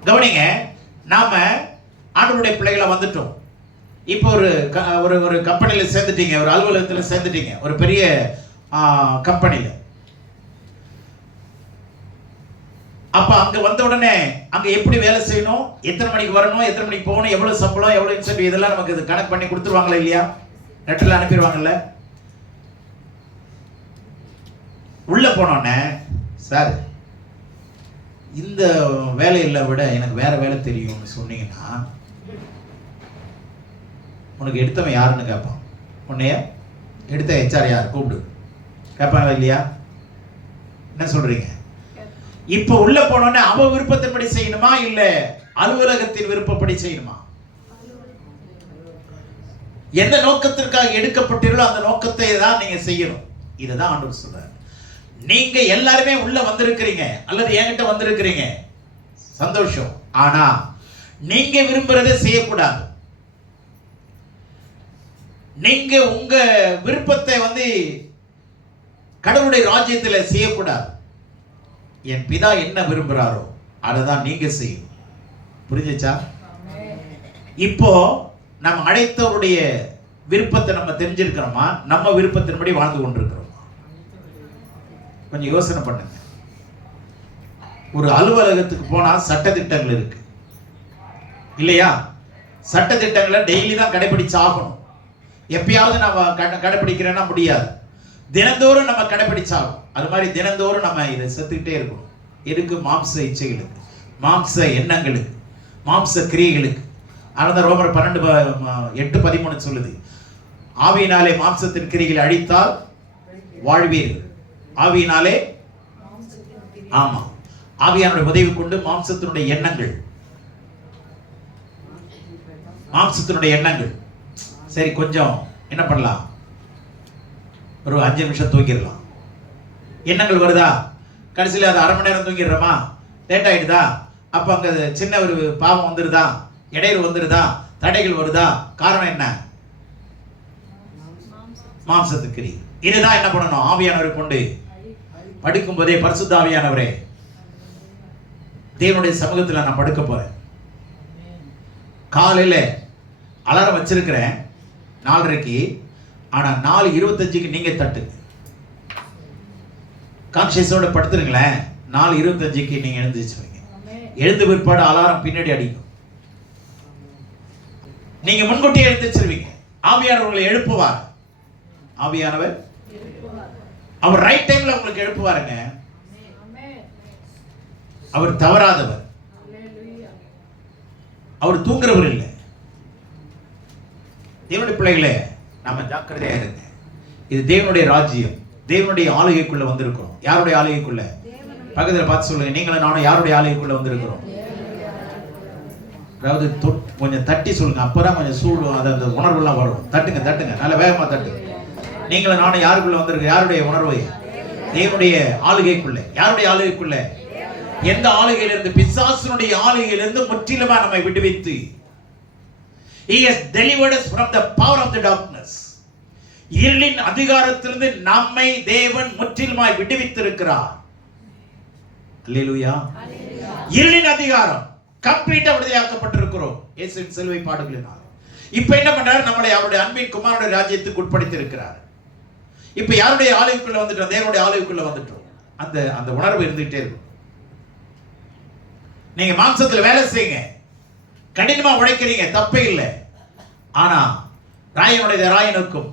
கவனிங்க, நாம ஆண்டவருடைய பிள்ளைகளை வந்துட்டோம். இப்போ ஒரு கம்பெனியில் சேர்ந்துட்டீங்க, ஒரு அலுவலகத்தில் சேர்ந்துட்டீங்க, ஒரு பெரிய கம்பெனியில். அப்ப அங்க வந்த உடனே அங்க எப்படி வேலை செய்யணும், எத்தனை மணிக்கு வரணும், எத்தனை மணிக்கு போகணும், எவ்வளவு சம்பளம், எவ்வளவு இன்சென்டிவ், இதெல்லாம் நமக்கு இது கணக்கு பண்ணி கொடுத்துருவாங்களா இல்லையா? நெட்டில் அனுப்பிடுவாங்கல்ல. உள்ள போனோடனே, சார் இந்த வேலையில விட எனக்கு வேற வேலை தெரியும்னு சொன்னீங்கன்னா உனக்கு எடுத்தவன் யாருன்னு கேட்பான். உன்னைய எடுத்த HR யார் கூப்பிடு கேட்பாங்களா இல்லையா? என்ன சொல்றீங்க? இப்ப உள்ள போனோடனே அவ விருப்பத்தின்படி செய்யணுமா இல்ல அலுவலகத்தின் விருப்பப்படி செய்யணுமா? எந்த நோக்கத்திற்காக எடுக்கப்பட்டீர்களோ அந்த நோக்கத்தை தான் நீங்க செய்யணும். இதுதான் ஆண்டவர் சொல்றார். நீங்க எல்லாருமே உள்ள வந்திருக்கிறீங்க அல்லது என்கிட்ட வந்திருக்கிறீங்க, சந்தோஷம். ஆனா நீங்க விரும்புறதை செய்யக்கூடாது. நீங்க உங்க விருப்பத்தை கடவுளுடைய ராஜ்யத்தில் செய்யக்கூடாது. என் பிதா என்ன விரும்புறாரோ அதைதான் நீங்க செய்யணும். புரிஞ்சுச்சா? இப்போ நம்ம அழைத்தவருடைய விருப்பத்தை நம்ம தெரிஞ்சிருக்கிறோமா, நம்ம விருப்பத்தின்படி வாழ்ந்து கொண்டிருக்கிறோமா? கொஞ்சம் யோசனை பண்ணுங்க. ஒரு அலுவலகத்துக்கு போனா சட்டதிட்டங்கள் இருக்கு இல்லையா? சட்டதிட்டங்களை டெய்லி தான் கடைபிடிச்சு ஆகணும். எப்பயாவது நம்ம கடைபிடிக்கிறேன்னா முடியாது. தினந்தோறும் நம்ம கடைபிடிச்சாகும். அது மாதிரி தினந்தோறும் நம்ம இதை செத்துக்கிட்டே இருக்கணும். எதுக்கு? மாம்ச இச்சைகளுக்கு, மாம்ச எண்ணங்களுக்கு, மாம்ச கிரியைகளுக்கு. அதனால ரோமர் 12:8-13 சொல்லுது, ஆவியினாலே மாம்சத்தின் கிரியைகளை அழித்தால் வாழ்வீர்கள். ஆவியினாலே, ஆமா, ஆவியானுடைய உதவி கொண்டு மாம்சத்தினுடைய எண்ணங்கள், மாம்சத்தினுடைய எண்ணங்கள். சரி, கொஞ்சம் என்ன பண்ணலாம், ஒரு 5 நிமிஷம் தூங்கிடலாம். எண்ணங்கள் வருதா? கடைசியில் அது 1/2 மணி நேரம் தூங்கிடுறோமா? லேட் ஆயிடுதா? அப்போ அங்கே சின்ன ஒரு பாவம் வந்துருதா, இடையூறு வந்துருதா, தடைகள் வருதா? காரணம் என்ன? மாம்சத்துக்கு. இதுதான் என்ன பண்ணணும்? ஆவியானவரை கொண்டு படுக்கும் போதே, பரிசுத்த ஆவியானவரே, தேவனுடைய சமூகத்தில் நான் படுக்க போறேன். காலையில் அலாரம் வச்சிருக்கிறேன் 4:30க்கு. ஆனா 4:25க்கு நீங்க தட்டுங்க. கான்சியஸோட படுத்துருங்களேன். 4:25க்கு நீங்க எழுந்திருச்சு வைங்க. எழுந்து பிற்பாடு அலாரம் பின்னாடி அடிக்கும். நீங்க முன்கூட்டியே எழுந்திருச்சிருவீங்க. ஆவியானவர் உங்களை எழுப்புவார். ஆவியானவர் அவர் ரைட் டைம்ல உங்களுக்கு எழுப்புவாருங்க. அவர் தவறாதவர். அவர் தூங்குறவர் இல்லை. தேவனுடைய பிள்ளைகளே, நாம ஜாக்கிரதையா இருங்க. இது தேவனுடைய ராஜ்யம். தேவனுடைய ஆளுகைக்குள்ள வந்திருக்கிறோம். யாருடைய ஆளுகைக்குள்ள? பக்கத்துல பார்த்து சொல்லுங்க, நீங்களும் நானும் யாருடைய ஆளுகைக்குள்ள வந்திருக்கிறோம்? அதாவது கொஞ்சம் தட்டி சொல்லுங்க, அப்பதான் கொஞ்சம் சூடு, அந்த உணர்வு எல்லாம் வரும். தட்டுங்க தட்டுங்க, நல்ல வேகமா தட்டுங்க. நீங்களும் நானும் யாருக்குள்ள வந்திருக்க? யாருடைய உணர்வு? தேவனுடைய ஆளுகைக்குள்ள. யாருடைய ஆளுகைக்குள்ள? எந்த ஆளுகையிலிருந்து? பிசாசுனுடைய ஆளுகையிலிருந்து முற்றிலுமா நம்மை விடுவித்து, He has delivered us from the power of the darkness. இருளின் அதிகாரத்திலிருந்து நம்மை தேவன் முற்றிலுமாய் விடுவித்திருக்கிறார். அல்லேலூயா. இருளின் அதிகாரம் கம்ப்ளீட்டா விடுதலையாக்கப்பட்டிருக்கிறோம் இயேசுவின் சிலுவை பாடுகளினால். இப்ப என்ன பண்றாரு? நம்மளை அவருடைய அன்பின் குமாரனுடைய ராஜ்யத்துக்கு உட்படுத்தி இருக்கிறார். இப்ப யாருடைய ஆளுகைக்குள்ள வந்துட்டோம்? தேவனுடைய ஆளுகைக்குள்ள வந்துட்டோம். அந்த உணர்வு இருந்துகிட்டே இருக்கும். நீங்க மாம்சத்துல வேலை செய்யுங்க, கடினமா உழைக்கிறீங்க, தப்பே இல்லை. ஆனா ராயனுடைய ராயனுக்கும்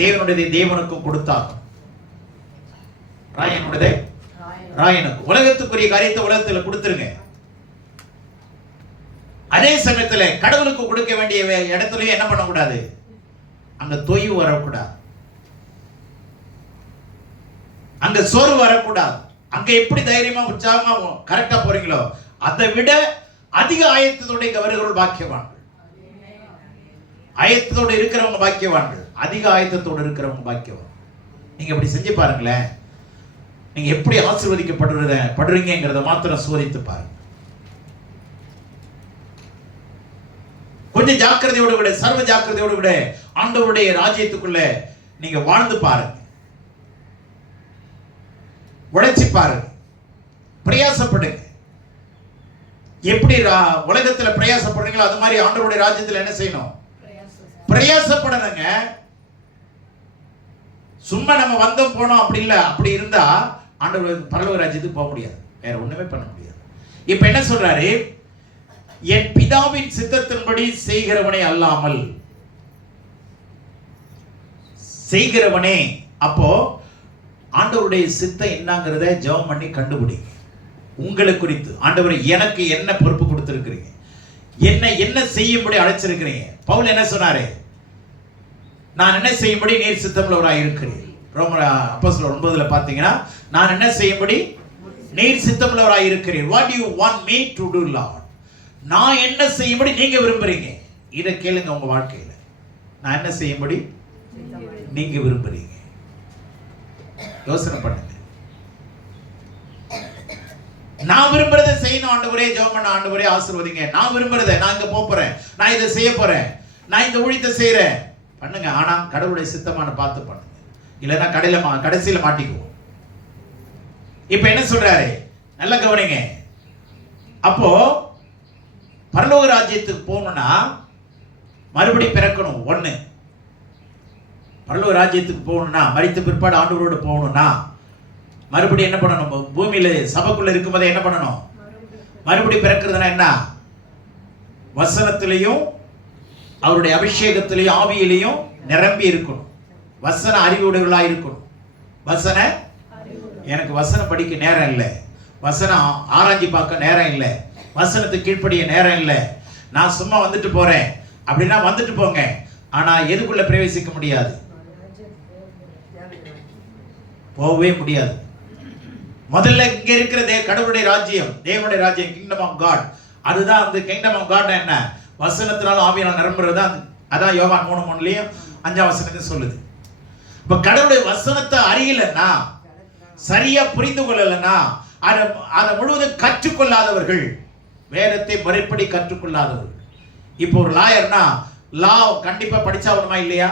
தேவனுடைய தேவனுக்கும் கொடுத்தாகும். ராயனுடைய ராயனுக்கும் உலகத்துக்குரிய காரியத்தை உலகத்துல கொடுத்துருங்க. அதே சமயத்துல கடவுளுக்கு கொடுக்க வேண்டிய இடத்துலயும் என்ன பண்ணக்கூடாது? அங்க தொய்வு வரக்கூடாது, அங்க சோர்வு வரக்கூடாது. அங்க எப்படி தைரியமா உற்சாகமா கரெக்டா போறீங்களோ அதை விட அதிக ஆயத்தத்தோட இங்க வருகிறவர்கள் பாக்கியவான்கள். ஆயத்தத்தோடு இருக்கிறவங்க பாக்கியவான்கள், அதிக ஆயத்தத்தோடு இருக்கிறவங்க பாக்கியவான். நீங்க இப்படி செஞ்சு பாருங்களேன். நீங்க எப்படி படுறீங்கிறத மாத்திரம் சோதித்து பாருங்க. கொஞ்சம் ஜாக்கிரதையோடு விட, சர்வ ஜாக்கிரதையோடு விட ஆண்டவருடைய ராஜ்யத்துக்குள்ள நீங்க வாழ்ந்து பாருங்க. உழைச்சி பாருங்க, பிரயாசப்படுங்க. எப்படி உலகத்துல பிரயாசப்படுறீங்களோ அது மாதிரி ஆண்டவருடைய ராஜ்யத்துல என்ன செய்யணும்? பிரயாசப்படணுங்க. சும்மா நம்ம வந்தோம் போனோம் அப்படி இல்ல. அப்படி இருந்தா ஆண்டவர் பரலோக ராஜ்யத்துக்கு போக முடியாது, வேற ஒண்ணுமே பண்ண முடியாது. இப்ப என்ன சொல்றாரு? என் பிதாவின் சித்தத்தின்படி செய்கிறவனே அல்லாமல் செய்கிறவனே. அப்போ ஆண்டவருடைய சித்தம் என்னங்கிறத ஜெபம் பண்ணி கண்டுபிடிங்க. உங்களை குறித்து ஆண்டவர் எனக்கு என்ன பொறுப்பு கொடுத்திருக்கிறீங்க, என்ன செய்யும்படி அழைச்சிருக்கிறீங்க. பவுல் என்ன சொன்னாரு? நான் என்ன செய்யும்படி நீர் சித்தமுள்ளவராய் இருக்கிறேன். ரோமர் அப்போஸ்தலர் 9ல பாத்தீங்கன்னா, நான் என்ன செய்யும்படி நீர் சித்தமுள்ளவராய் இருக்கிறேன். What do you want me to do, Lord? நான் என்ன செய்யும்படி நீங்க விரும்புறீங்க? இதை கேளுங்க. உங்க வாழ்க்கையில நான் என்ன செய்யும்படி நீங்க விரும்புறீங்க? யோசனை பண்ணுங்க. நான் விரும்புறதை செய்யணும் ஆண்டவரே, ஜெபம் பண்ண ஆண்டவரே ஆசீர்வதிங்க. நான் விரும்புறதை, நான் இங்க போறேன், நான் இதை செய்ய போறேன், நான் இந்த ஊழியத்தை செய்யறேன் பண்ணுங்க. ஆனா கடவுளுடைய சித்தமான பார்த்து பண்ணுங்க, இல்லைன்னா கடைசியில மாட்டிக்குவோம். இப்ப என்ன சொல்றாரு? நல்லா கவனிங்க. அப்போ பரலோக ராஜ்யத்துக்கு போகணும்னா மறுபடி பிறக்கணும். ஒண்ணு, பரலோக ராஜ்யத்துக்கு போகணும்னா, மரித்த பிற்பாடு ஆண்டவரோடு போகணும்னா மறுபடியும் என்ன பண்ணணும்? பூமியில சபைக்குள்ள இருக்கும்போதே என்ன பண்ணணும்? மறுபடி பிறக்கிறதுனா என்ன? வசனத்திலையும் அவருடைய அபிஷேகத்திலையும் ஆவியிலையும் நிரம்பி இருக்கணும். வசன அறிவுடையவர்களா இருக்கணும். எனக்கு வசனம் படிக்க நேரம் இல்லை, வசனம் ஆராய்ச்சி பார்க்க நேரம் இல்லை, வசனத்துக்கு கீழ்ப்படிய நேரம் இல்லை, நான் சும்மா வந்துட்டு போறேன் அப்படின்னா வந்துட்டு போங்க. ஆனா எதுக்குள்ள பிரவேசிக்க முடியாது, போகவே முடியாது. முதல்ல இங்க இருக்கிற கடவுளுடைய ராஜ்யம், தேவனுடைய ராஜ்யம், கிங்டம் ஆஃப் காட். அதுதான் அந்த கிங்டம் ஆஃப் காட். என்ன? வசனத்தினால ஆவியானவர் நிரம்புறது தான். அதான் யோவான் 3:3 5ஆம் வசனத்துல சொல்லுது. இப்ப கடவுளுடைய வசனத்தை அறியலன்னா, சரியா புரிந்து கொள்ளலன்னா, அதை முழுவதும் கற்றுக்கொள்ளாதவர்கள், வேதத்தை முறைப்படி கற்றுக்கொள்ளாதவர்கள். இப்போ ஒரு லாயர்னா லா கண்டிப்பா படிச்சாகணுமா இல்லையா?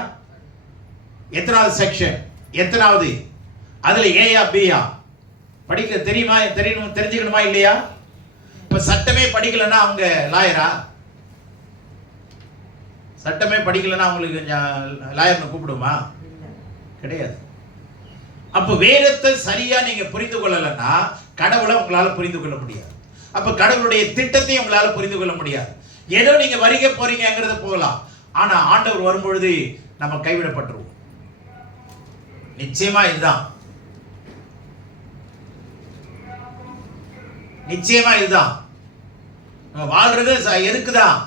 எத்தனாவது செக்ஷன், எத்தனாவது, அதுல ஏயா பியா படிக்க தெரியுமா, தெரிஞ்சுக்கணுமா இல்லையா? இப்ப சட்டமே படிக்கலன்னா அவங்க லாயரா? சட்டமே படிக்கலன்னா அவங்களுக்கு லாயர்னு கூப்பிடுமா? கிடையாது. அப்ப வேதத்தை சரியா நீங்க புரிந்து கொள்ளலன்னா கடவுளை உங்களால புரிந்து கொள்ள முடியாது. அப்ப கடவுளுடைய திட்டத்தையும் உங்களால புரிந்து கொள்ள முடியாது. ஏதோ நீங்க வருகை போறீங்கிறது போகலாம், ஆனா ஆண்டவர் வரும்பொழுது நம்ம கைவிடப்பட்டுருவோம். நிச்சயமா இதுதான், நிச்சயமா இதுதான். நம்ம வாழ்றது எதுக்குதான்?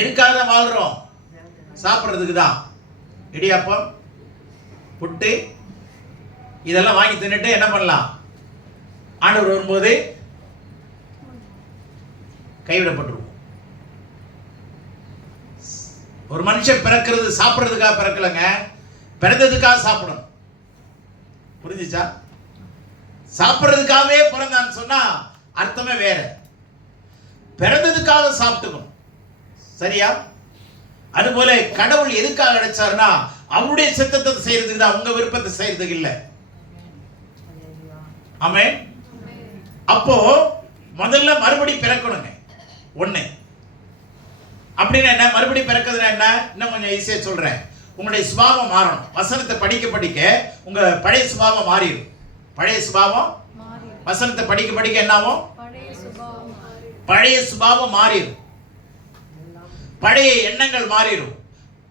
எதுக்காக தான் வாழ்றோம்? சாப்பிட்றதுக்கு தான். இடியாப்பம், புட்டு இதெல்லாம் வாங்கி தின்னுட்டு என்ன பண்ணலாம்? ஆண்டவர் வரும்போது கைவிடப்பட்டுருவோம். ஒரு மனுஷன் பிறக்கிறது சாப்பிட்றதுக்காக பிறக்கலங்க, பிறந்ததுக்காக சாப்பிடணும். புரிஞ்சுச்சா? சாப்பிட்றதுக்காகவே பிறந்தான்னு சொன்னா அர்த்தமே வேற. பிறந்ததுக்காக சாப்பிட்டுக்கணும். சரியா? அதுபோல கடவுள் எதுக்காக அடைச்சாருன்னா அவருடைய சித்தத்தை செய்யறதுக்கு தான், உங்க விருப்பத்தை செய்யறதுக்கு இல்லை. ஆமென். அப்போ முதல்ல மறுபடி பிறக்கணுங்க. ஒண்ணு அப்படின்னு என்ன? மறுபடி பிறக்கிறதுனா என்ன? இன்னும் கொஞ்சம் ஈஸியா சொல்றேன். உங்களுடைய சுபாவம் மாறணும். வசனத்தை படிக்க படிக்க உங்க பழைய சுபாவம் மாறிடும். பழைய சுபாவம் வசனத்தை படிக்க படிக்க என்னாகும்? பழைய சுபாவம் மாறிடும். பழைய எண்ணங்கள் மாறிடும்.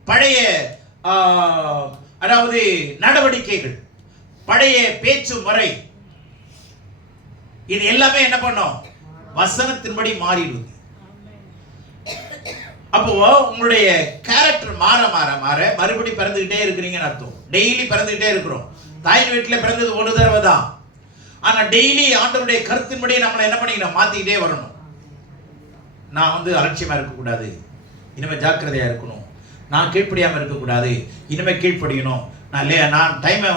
பழைய அதாவது நடவடிக்கைகள், பழைய பேச்சு முறை, இது எல்லாமே என்ன பண்ணும்? வசனத்தின்படி மாறிடுது. அப்போ உங்களுடைய கேரக்டர் மாற மாற மாற மறுபடி பிறந்துகிட்டே இருக்கிறீங்கன்னு அர்த்தம். டெய்லி பிறந்துகிட்டே இருக்கிறோம். தாயின் வீட்டில் பிறந்தது ஒரு தடவை தான், ஆனா டெய்லி ஆண்டவருடைய கருத்தின்படி நம்மளை என்ன பண்ணிக்கணும்? மாத்திக்கிட்டே வரணும். நான் அலட்சியமா இருக்கக்கூடாது, இனிமே ஜாக்கிரதையா இருக்கணும். நான் கீழ்ப்படியாம இருக்கக்கூடாது, இனிமே கீழ்ப்படியணும். நான் டைமை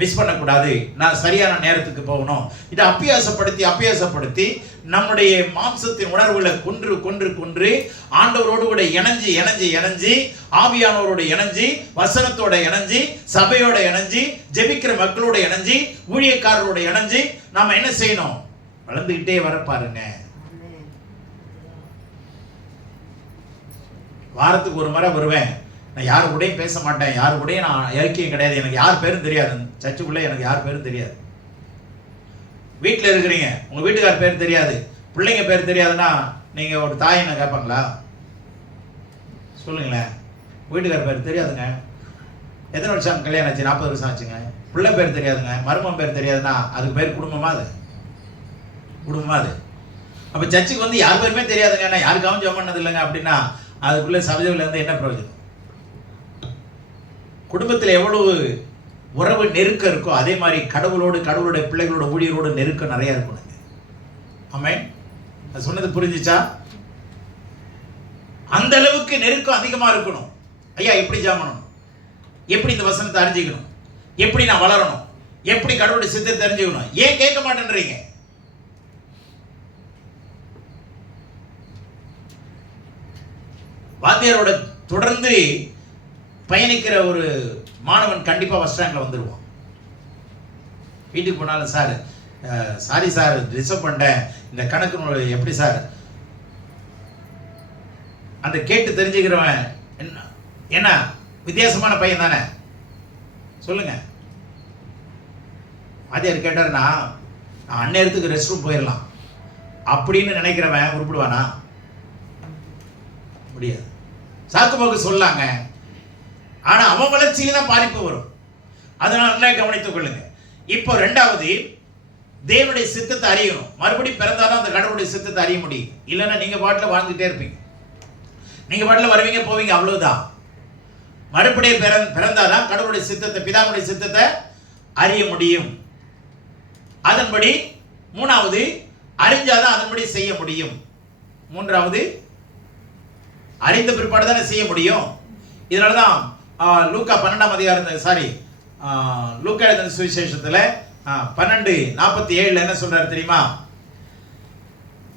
மிஸ் பண்ணக்கூடாது, நான் சரியான நேரத்துக்கு போகணும். இதை அபியாசப்படுத்தி நம்முடைய மாம்சத்தின் உணர்வுகளை கொன்று ஆண்டவரோடு கூட இணைஞ்சு ஆவியானவரோட இணைஞ்சு, வசனத்தோட இணைஞ்சு, சபையோட இணைஞ்சு, ஜெபிக்கிற மக்களோட இணைஞ்சு, ஊழியக்காரரோட இணைஞ்சு நாம என்ன செய்யணும்? வளர்ந்துகிட்டே வர பாருங்க. வாரத்துக்கு ஒரு முறை வருவேன். நான் யாரு கூடயும் பேச மாட்டேன், யாரு கூடயும் நான் இலக்கியம் கிடையாது, எனக்கு யார் பேரும் தெரியாது, சர்ச்சுக்குள்ளே எனக்கு யார் பேரும் தெரியாது. வீட்டில் இருக்கிறீங்க, உங்கள் வீட்டுக்கார் பேர் தெரியாது, பிள்ளைங்க பேர் தெரியாதுன்னா நீங்கள் ஒரு தாயினை கேட்பாங்களா? சொல்லுங்களேன். வீட்டுக்கார் பேர் தெரியாதுங்க. எத்தனை வருஷம் கல்யாணம் ஆச்சு? 40 வருஷம் ஆச்சுங்க. பிள்ளை பேர் தெரியாதுங்க, மருமகன் பேர் தெரியாதுன்னா அதுக்கு பேர் குடும்பமா? அது குடும்பமா? அது அப்போ சர்ச்சுக்கு யார் பேருமே தெரியாதுங்க, நான் யாருக்காகவும் ஜெபம் பண்ணது இல்லைங்க அப்படின்னா அதுக்குள்ளே சபையில் என்ன பிரயோஜனம்? குடும்பத்தில் எவ்வளவு உறவு நெருக்கம் இருக்கோ அதே மாதிரி கடவுளுடைய பிள்ளைகளோட ஊழியரோட நெருக்கம் நிறைய இருக்கணுங்க. ஆமென். நான் சொன்னது புரிஞ்சுச்சா? அந்த அளவுக்கு நெருக்கம் அதிகமா இருக்கணும். ஐயா எப்படி ஜெபம், எப்படி இந்த வசனத்தை அறிஞ்சிக்கணும், எப்படி நான் வளரணும், எப்படி கடவுளுடைய சித்தத்தை தெரிஞ்சுக்கணும், ஏன் கேட்க மாட்டேன்றீங்க? வாத்தியாரோட தொடர்ந்து பயணிக்கிற ஒரு மாணவன் கண்டிப்பா ஃபர்ஸ்ட் ரேங்க்ல வந்துடுவான். வீட்டுக்கு போனாலும் சாரி சார் டிஸ்டர்ப் பண்ணிட்டேன், இந்த கணக்கு எப்படி சார், அந்த கேட்டு தெரிஞ்சுக்கிறவன் என்ன வித்தியாசமான பையன் தானே? சொல்லுங்க. வாத்தியார் கேட்டாருன்னா நான் அந்நேரத்துக்கு ரெஸ்ட் ரூம் போயிடலாம் அப்படின்னு நினைக்கிறவன் உருப்பிடுவானா? முடியாது. சாக்குபோக்கு சொல்லாங்க, ஆனா அவன் வளர்ச்சியில தான் பாதிப்பு வரும். அதனால நல்லா கவனித்துக் கொள்ளுங்க. இப்போ ரெண்டாவது, தேவனுடைய சித்தத்தை அறியணும். மறுபடி பிறந்தாதான் அந்த கடவுளுடைய சித்தத்தை அறிய முடியும். இல்லைன்னா நீங்க பாட்டில் வாழ்ந்துட்டே இருப்பீங்க, நீங்க பாட்டில் வருவீங்க போவீங்க, அவ்வளவுதான். மறுபடியும் பிறந்தாதான் கடவுளுடைய சித்தத்தை, பிதாவுடைய சித்தத்தை அறிய முடியும். அதன்படி மூணாவது, அறிஞ்சாதான் அதன்படி செய்ய முடியும். மூன்றாவது, அறிந்த பிற்பாடு தானே செய்ய முடியும். இதனாலதான் லூக்கா 12ஆம் அதிகாரம் லூக்கா எழுதின சுவிசேஷத்துல 12:47 என்ன சொல்றாரு தெரியுமா?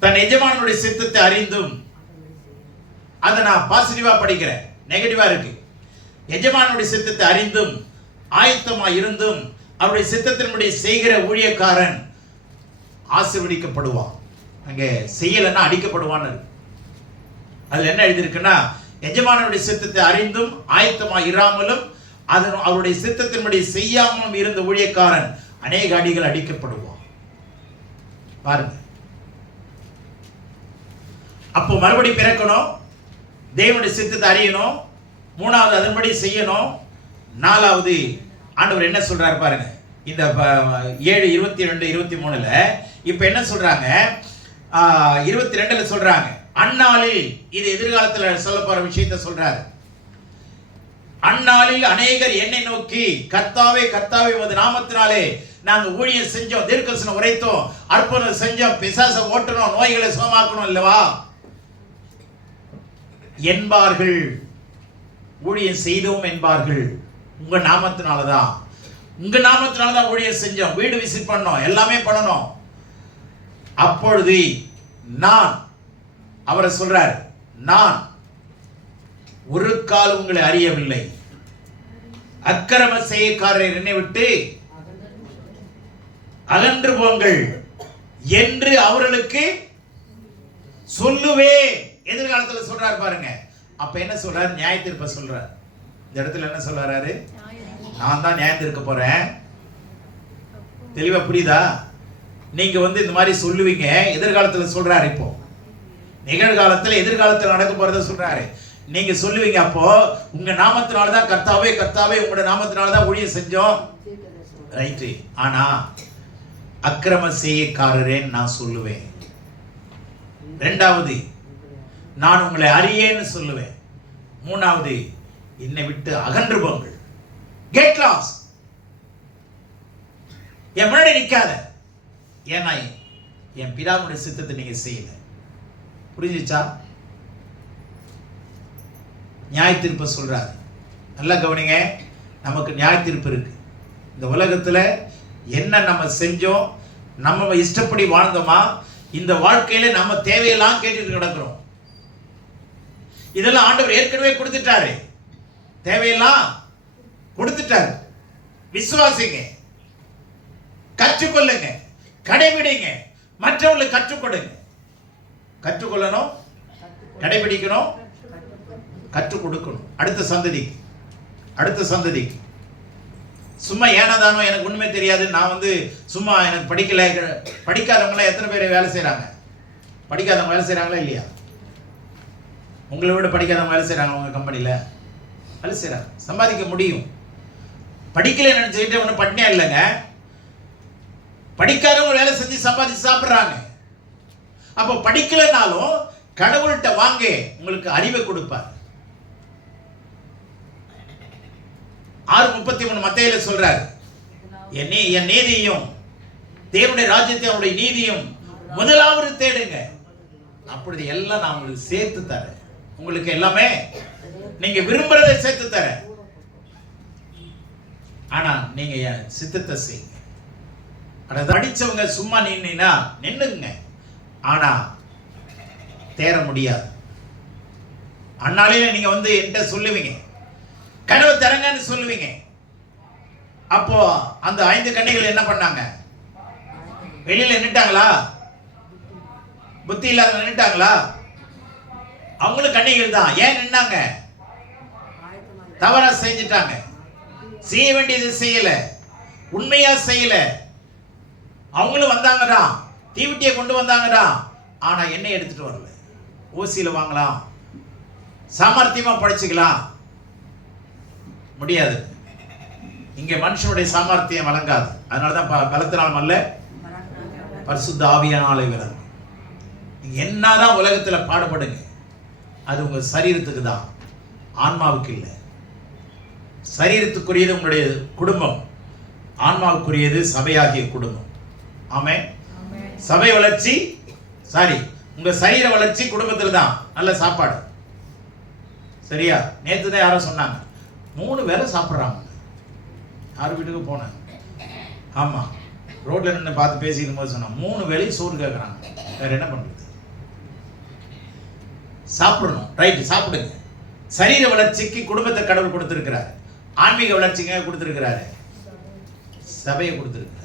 தன் எஜமானுடைய சித்தத்தை அறிந்தும், அதை நான் பாசிட்டிவா படிக்கிறேன், நெகட்டிவா இருக்கு. எஜமானுடைய சித்தத்தை அறிந்தும் ஆயத்தமா இருந்தும் அவருடைய சித்தத்தின்படி செய்கிற ஊழியக்காரன் ஆசீர்வதிக்கப்படுவான். அங்கே செய்யலைன்னா அடிக்கப்படுவான்னு. அதுல என்ன எழுதியிருக்குன்னா, எஜமானுடைய சித்தத்தை அறிந்தும் ஆயத்தமா இராமலும் அவருடைய சித்தத்தின்படி செய்யாமலும் இருந்த ஊழியக்காரன் அநேக அடிகள் அடிக்கப்படுவான். பாருங்க. அப்போ மறுபடி பிறக்கணும், தேவனுடைய சித்தத்தை அறியணும், மூணாவது அதன்படி செய்யணும், நாலாவது ஆண்டவர் என்ன சொல்றாரு பாருங்க. இந்த 7:22-23 இப்ப என்ன சொல்றாங்க? 22 சொல்றாங்க, அந்நாளில், இது எதிர்காலத்தில் சொல்ல போற விஷயத்தை சொல்றாரு. அந்நாளில் அநேகர் என்னை நோக்கி, கர்த்தாவே கர்த்தாவே உமது நாமத்தினாலே நாங்க ஊழியம் செஞ்சோம், தீர்க்கதரிசனம் உரைத்தோம், அற்புதம் செஞ்சோம், பிசாசை ஓட்டணும், நோய்களை சுகமாக்கணும் இல்லவா என்பார்கள். ஊழியம் செய்தோம் என்பார்கள். உங்க நாமத்தினாலதான் ஊழியம் செஞ்சோம், வீடு விசிட் பண்ணோம், எல்லாமே பண்ணணும். அப்பொழுது நான், அவரை சொல்றார், நான் ஒரு கால் உங்களை அறியவில்லை, அக்கிரம செய்யக்காரரை என்னை விட்டு அகன்று போங்கள் என்று அவர்களுக்கு சொல்லுவே. எதிர்காலத்தில் சொல்றார் பாருங்க. அப்ப என்ன சொல்றார்? நியாய தீர்ப்ப சொல்றார். இந்த இடத்துல என்ன சொல்றாரு? நான் தான் நியாயம் தீர்க்க போறேன். தெளிவா புரியுதா? நீங்க இந்த மாதிரி சொல்லுவீங்க, எதிர்காலத்துல சொல்றாரு. இப்போ நிகழ்காலத்துல எதிர்காலத்துல நடக்க போறத சொல்றாரு. நீங்க சொல்லுவீங்க, அப்போ உங்க நாமத்தினாலதான் கர்த்தாவே கர்த்தாவே உங்களோட நாமத்தினாலதான் ஊழியம் செஞ்சோம், ரைட்டு. ஆனா அக்கிரம செய்யக்காரரேன்னு நான் சொல்லுவேன். ரெண்டாவது, நான் உங்களை அறியேன்னு சொல்லுவேன். மூணாவது, என்னை விட்டு அகன்று போங்கள், கெட் லாஸ்ட், என் முன்னாடி நிக்காத, ஏன்னா என் பிதாவுடைய சித்தத்தை நீங்க செய்யல. புரிஞ்சுச்சா? நியாய தீர்ப்ப சொல்றாரு. நல்லா கவனிங்க. நமக்கு நியாய தீர்ப்பு இருக்கு. இந்த உலகத்தில் என்ன நம்ம செஞ்சோம், நம்ம இஷ்டப்படி வாழ்ந்தோமா, இந்த வாழ்க்கையில நம்ம தேவையெல்லாம் கேட்டுட்டு கிடக்கிறோம். இதெல்லாம் ஆண்டவர் ஏற்கனவே கொடுத்துட்டாரு, தேவையெல்லாம் கொடுத்துட்டாரு. விசுவாசிங்க, கற்றுக்கொள்ளுங்க, கடைபிடிங்க, மற்றவர்களுக்கு கற்றுக் கொடுங்க. கற்றுக்கொள்ளணும், கடைபிடிக்கணும், கற்றுக் கொடுக்கணும். அடுத்த சந்ததிக்கு சும்மா ஏனாதானோ எனக்கு ஒண்ணுமே தெரியாது, நான் சும்மா எனக்கு படிக்கல. படிக்காதவங்களாம் எத்தனை பேர் வேலை செய்யறாங்க? படிக்காதவங்க வேலை செய்யறாங்களா இல்லையா? உங்களை விட படிக்காதவங்க வேலை செய்யறாங்க, உங்க கம்பெனியில வேலை செய்யறாங்க, சம்பாதிக்க முடியும். படிக்கல நினைச்சுக்கிட்டு ஒன்றும் பட்டினியா இல்லைங்க. படிக்காதவங்க வேலை செஞ்சு சம்பாதிச்சு சாப்பிட்றாங்க. அப்போ படிக்கலனாலும் கடவுள்கிட்ட வாங்க, உங்களுக்கு அறிவை கொடுப்பார். 6:33 மத்தேயுல சொல்றாரு, என் நீதியும் தேவனுடைய ராஜ்யத்தை அவருடைய நீதியும் முதலாவது தேடுங்க, அப்படி எல்லாம் நான் உங்களுக்கு சேர்த்து தரேன். உங்களுக்கு எல்லாமே நீங்க விரும்புறதை சேர்த்து தரேன். ஆனா நீங்க என் சித்தத்தை செய்யுங்க. படிச்சவங்க சும்மா நின்னுங்க, ஆனா தேர முடியாது. அண்ணாலே நீங்க என்கிட்ட சொல்லுவீங்க, கனவு தரங்கன்னு சொல்லுவீங்க. அப்போ அந்த 5 கன்னிகள் என்ன பண்ணாங்க? வெளியில நின்னுட்டாங்களா? புத்தி இல்லாத நின்னுட்டாங்களா? அவங்களும் கன்னிகள் தான். ஏன் நின்னாங்க? தவறா செஞ்சிட்டாங்க, செய்ய வேண்டியது செய்யல, உண்மையா செய்யல. அவங்களும் வந்தாங்கடா, தீவட்டியை கொண்டு வந்தாங்கடா, ஆனா எண்ணெய் எடுத்துட்டு வரல. ஓசியில வாங்கலாம், சாமர்த்தியமா படிச்சுக்கலாம், முடியாது. இங்க மனுஷனுடைய சாமர்த்தியம் வழங்காது. அதனாலதான் பலத்தினால் அல்ல, பரிசுத்த ஆவியானாலே விளங்கும். நீங்க என்னதான் உலகத்துல பாடுபடுங்க, அது உங்க சரீரத்துக்கு தான், ஆன்மாவுக்கு இல்லை. சரீரத்துக்குரியது உங்களுடைய குடும்பம், ஆன்மாவுக்குரியது சபையாகிய குடும்பம். ஆமென். சபை வளர்ச்சி, உங்க சரீர வளர்ச்சி குடும்பத்தில் தான். நல்ல சாப்பாடு, சரியா? நேற்று தான் யாரோ சொன்னாங்க, 3 வேளை சாப்பிட்றாங்க. யார் வீட்டுக்கு போனேன், ஆமா, ரோட்ல நின்று பார்த்து பேசிக்கும் போது சொன்னாங்க, 3 வேளையும் சோறு கேட்குறாங்க. வேற என்ன பண்றது? சாப்பிடணும், ரைட்டு, சாப்பிடுங்க. சரீர வளர்ச்சிக்கு குடும்பத்தை கடவுள் கொடுத்திருக்கிறார். ஆன்மீக வளர்ச்சிக்கு கொடுத்திருக்கிறாரு, சபையை கொடுத்திருக்கிறார்.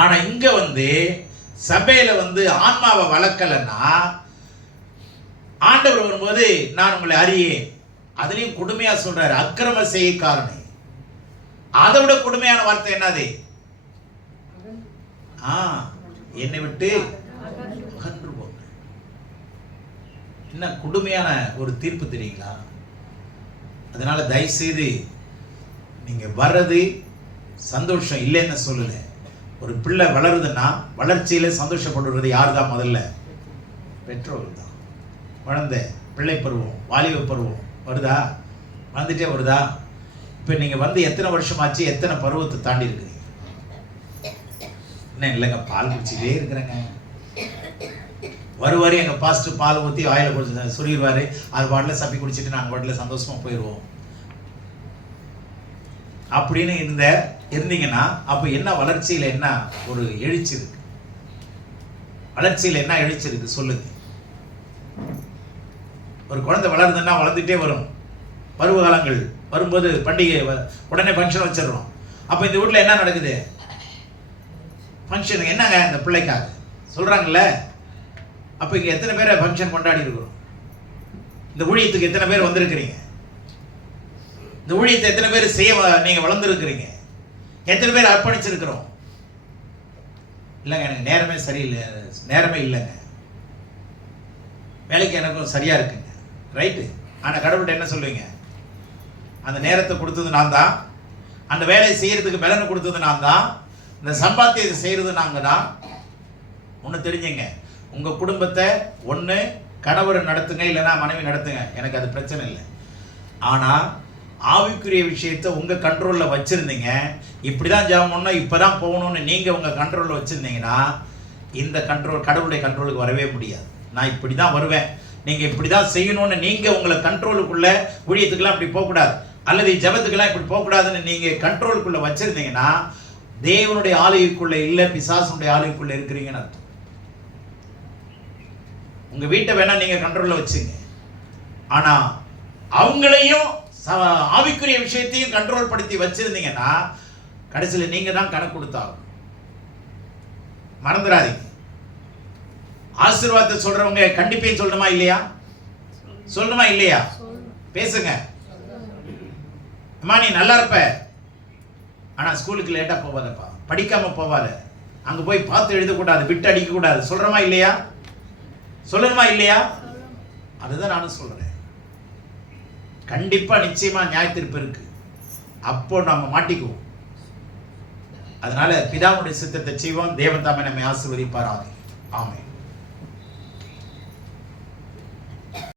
ஆனா இங்க சபையில ஆன்மாவை வளர்க்கலன்னா, ஆண்டவர் வரும்போது நான் உங்களை அறியேன், அதுலயும் கொடுமையா சொல்றாரு, அக்கிரம செய்யக்காரனே. அதை விட கொடுமையான வார்த்தை என்னது? என்னை விட்டு அகன்று போங்க. என்ன கொடுமையான ஒரு தீர்ப்பு தெரியுங்களா? அதனால தயவு செய்து நீங்க வர்றது சந்தோஷம் இல்லைன்னு சொல்லல. ஒரு பிள்ளை வளருதுன்னா வளர்ச்சியில சந்தோஷப்படுறது யார் தான்? முதல்ல பெற்றோர்கள் தான். குழந்தை பிள்ளை பருவம், வாலிப பருவம் வருதா, வந்துட்டே வருதா? இப்ப நீங்க எத்தனை வருஷம் ஆச்சு, எத்தனை பருவத்தை தாண்டி இருக்கிறீங்க? என்ன இல்லைங்க, பால் குடிச்சிட்டே இருக்கிறேங்க. வருவாரு எங்க பாஸ்டர், பால் ஊற்றி வாயில குடிச்சு சொல்லிடுவாரு, அது பாட்டில் சப்பி குடிச்சிட்டு நாங்கள் பாட்டில் சந்தோஷமா போயிடுவோம் அப்படின்னு இருந்தீங்கன்னா, அப்ப என்ன வளர்ச்சியில என்ன ஒரு எழுச்சி இருக்கு? வளர்ச்சியில என்ன எழுச்சி இருக்கு சொல்லுங்க. ஒரு குழந்தை வளருதுன்னா வளர்ந்துட்டே வரும். பருவ காலங்கள் வரும்போது பண்டிகை உடனே ஃபங்க்ஷன் வச்சிடறோம். அப்ப இந்த வீட்டில் என்ன நடக்குது? ஃபங்க்ஷன் என்னங்க இந்த பிள்ளைக்காக சொல்றாங்கல்ல. அப்ப இங்க எத்தனை பேரை ஃபங்க்ஷன் கொண்டாடி இருக்கிறோம்? இந்த ஊழியத்துக்கு எத்தனை பேர் வந்திருக்கிறீங்க? இந்த ஊழியத்தை எத்தனை பேர் செய்ய நீங்க வளர்ந்துருக்கிறீங்க? எத்தனை பேர் அர்ப்பணிச்சிருக்கிறோம்? இல்லைங்க, எனக்கு நேரமே சரியில்லை, நேரமே இல்லைங்க, வேலைக்கு எனக்கும் சரியா இருக்குங்க, ரைட்டு. ஆனா கடவுள்கிட்ட என்ன சொல்லுவீங்க? அந்த நேரத்தை கொடுத்தது நான் தான், அந்த வேலையை செய்யறதுக்கு பலனை கொடுத்தது நான் தான், இந்த சம்பாத்தியத்தை செய்யறது நாங்க தான். ஒன்று தெரிஞ்சுங்க, உங்க குடும்பத்தை ஒன்று கணவர் நடத்துங்க, இல்லைன்னா மனைவி நடத்துங்க, எனக்கு அது பிரச்சனை இல்லை. ஆனா ஆவிக்குரிய விஷயத்தை உங்க கண்ட்ரோல்ல வச்சிருந்தீங்க, இப்படிதான் ஜெபம் பண்ணணும், இப்பதான் போகணும்னு நீங்க உங்க கண்ட்ரோல்ல வச்சிருந்தீங்கன்னா, இந்த கண்ட்ரோல் கடவுளுடைய கண்ட்ரோலுக்கு வரவே முடியாது. நான் இப்படிதான் வருவேன், நீங்க இப்படிதான் செய்யணும்னு நீங்க உங்களை கண்ட்ரோலுக்குள்ள ஊழியத்துக்குலாம் அப்படி போகக்கூடாது. அல்லது ஜெபத்துக்கெல்லாம் இப்படி போகக்கூடாதுன்னு நீங்க கண்ட்ரோலுக்குள்ள வச்சிருந்தீங்கன்னா தேவனுடைய ஆலயக்குள்ள இல்ல, பிசாசுடைய ஆலயக்குள்ள இருக்கிறீங்கன்னு அர்த்தம். உங்க வீட்டை வேணா நீங்க கண்ட்ரோல்ல வச்சுங்க, ஆனா அவங்களையும் ஆவிக்குரிய விஷயத்தையும் கண்ட்ரோல் படுத்தி வச்சிருந்தீங்கன்னா கடைசியில் நீங்க தான் கணக்கு கொடுத்தாகும். மறந்துடாதீங்க. ஆசீர்வாதத்தை சொல்றவங்க கண்டிப்பையும் சொல்லணுமா இல்லையா? சொல்லணுமா இல்லையா? பேசுங்க. அம்மா நீ நல்லா இருப்ப, ஆனா ஸ்கூலுக்கு லேட்டா போவாதப்பா, படிக்காம போவாத, அங்க போய் பார்த்து எழுதக்கூடாது, விட்டு அடிக்க கூடாது, சொல்றமா இல்லையா? சொல்லணுமா இல்லையா? அதுதான் நானும் சொல்றேன். கண்டிப்பா நிச்சயமா நியாய தீர்ப்பு இருக்கு. அப்போ நம்ம மாட்டிக்குவோம். அதனால பிதாவுடைய சித்தத்தை செய்வோம். தேவன் தாமே நம்மை ஆசீர்வதிப்பாராக. ஆமென்.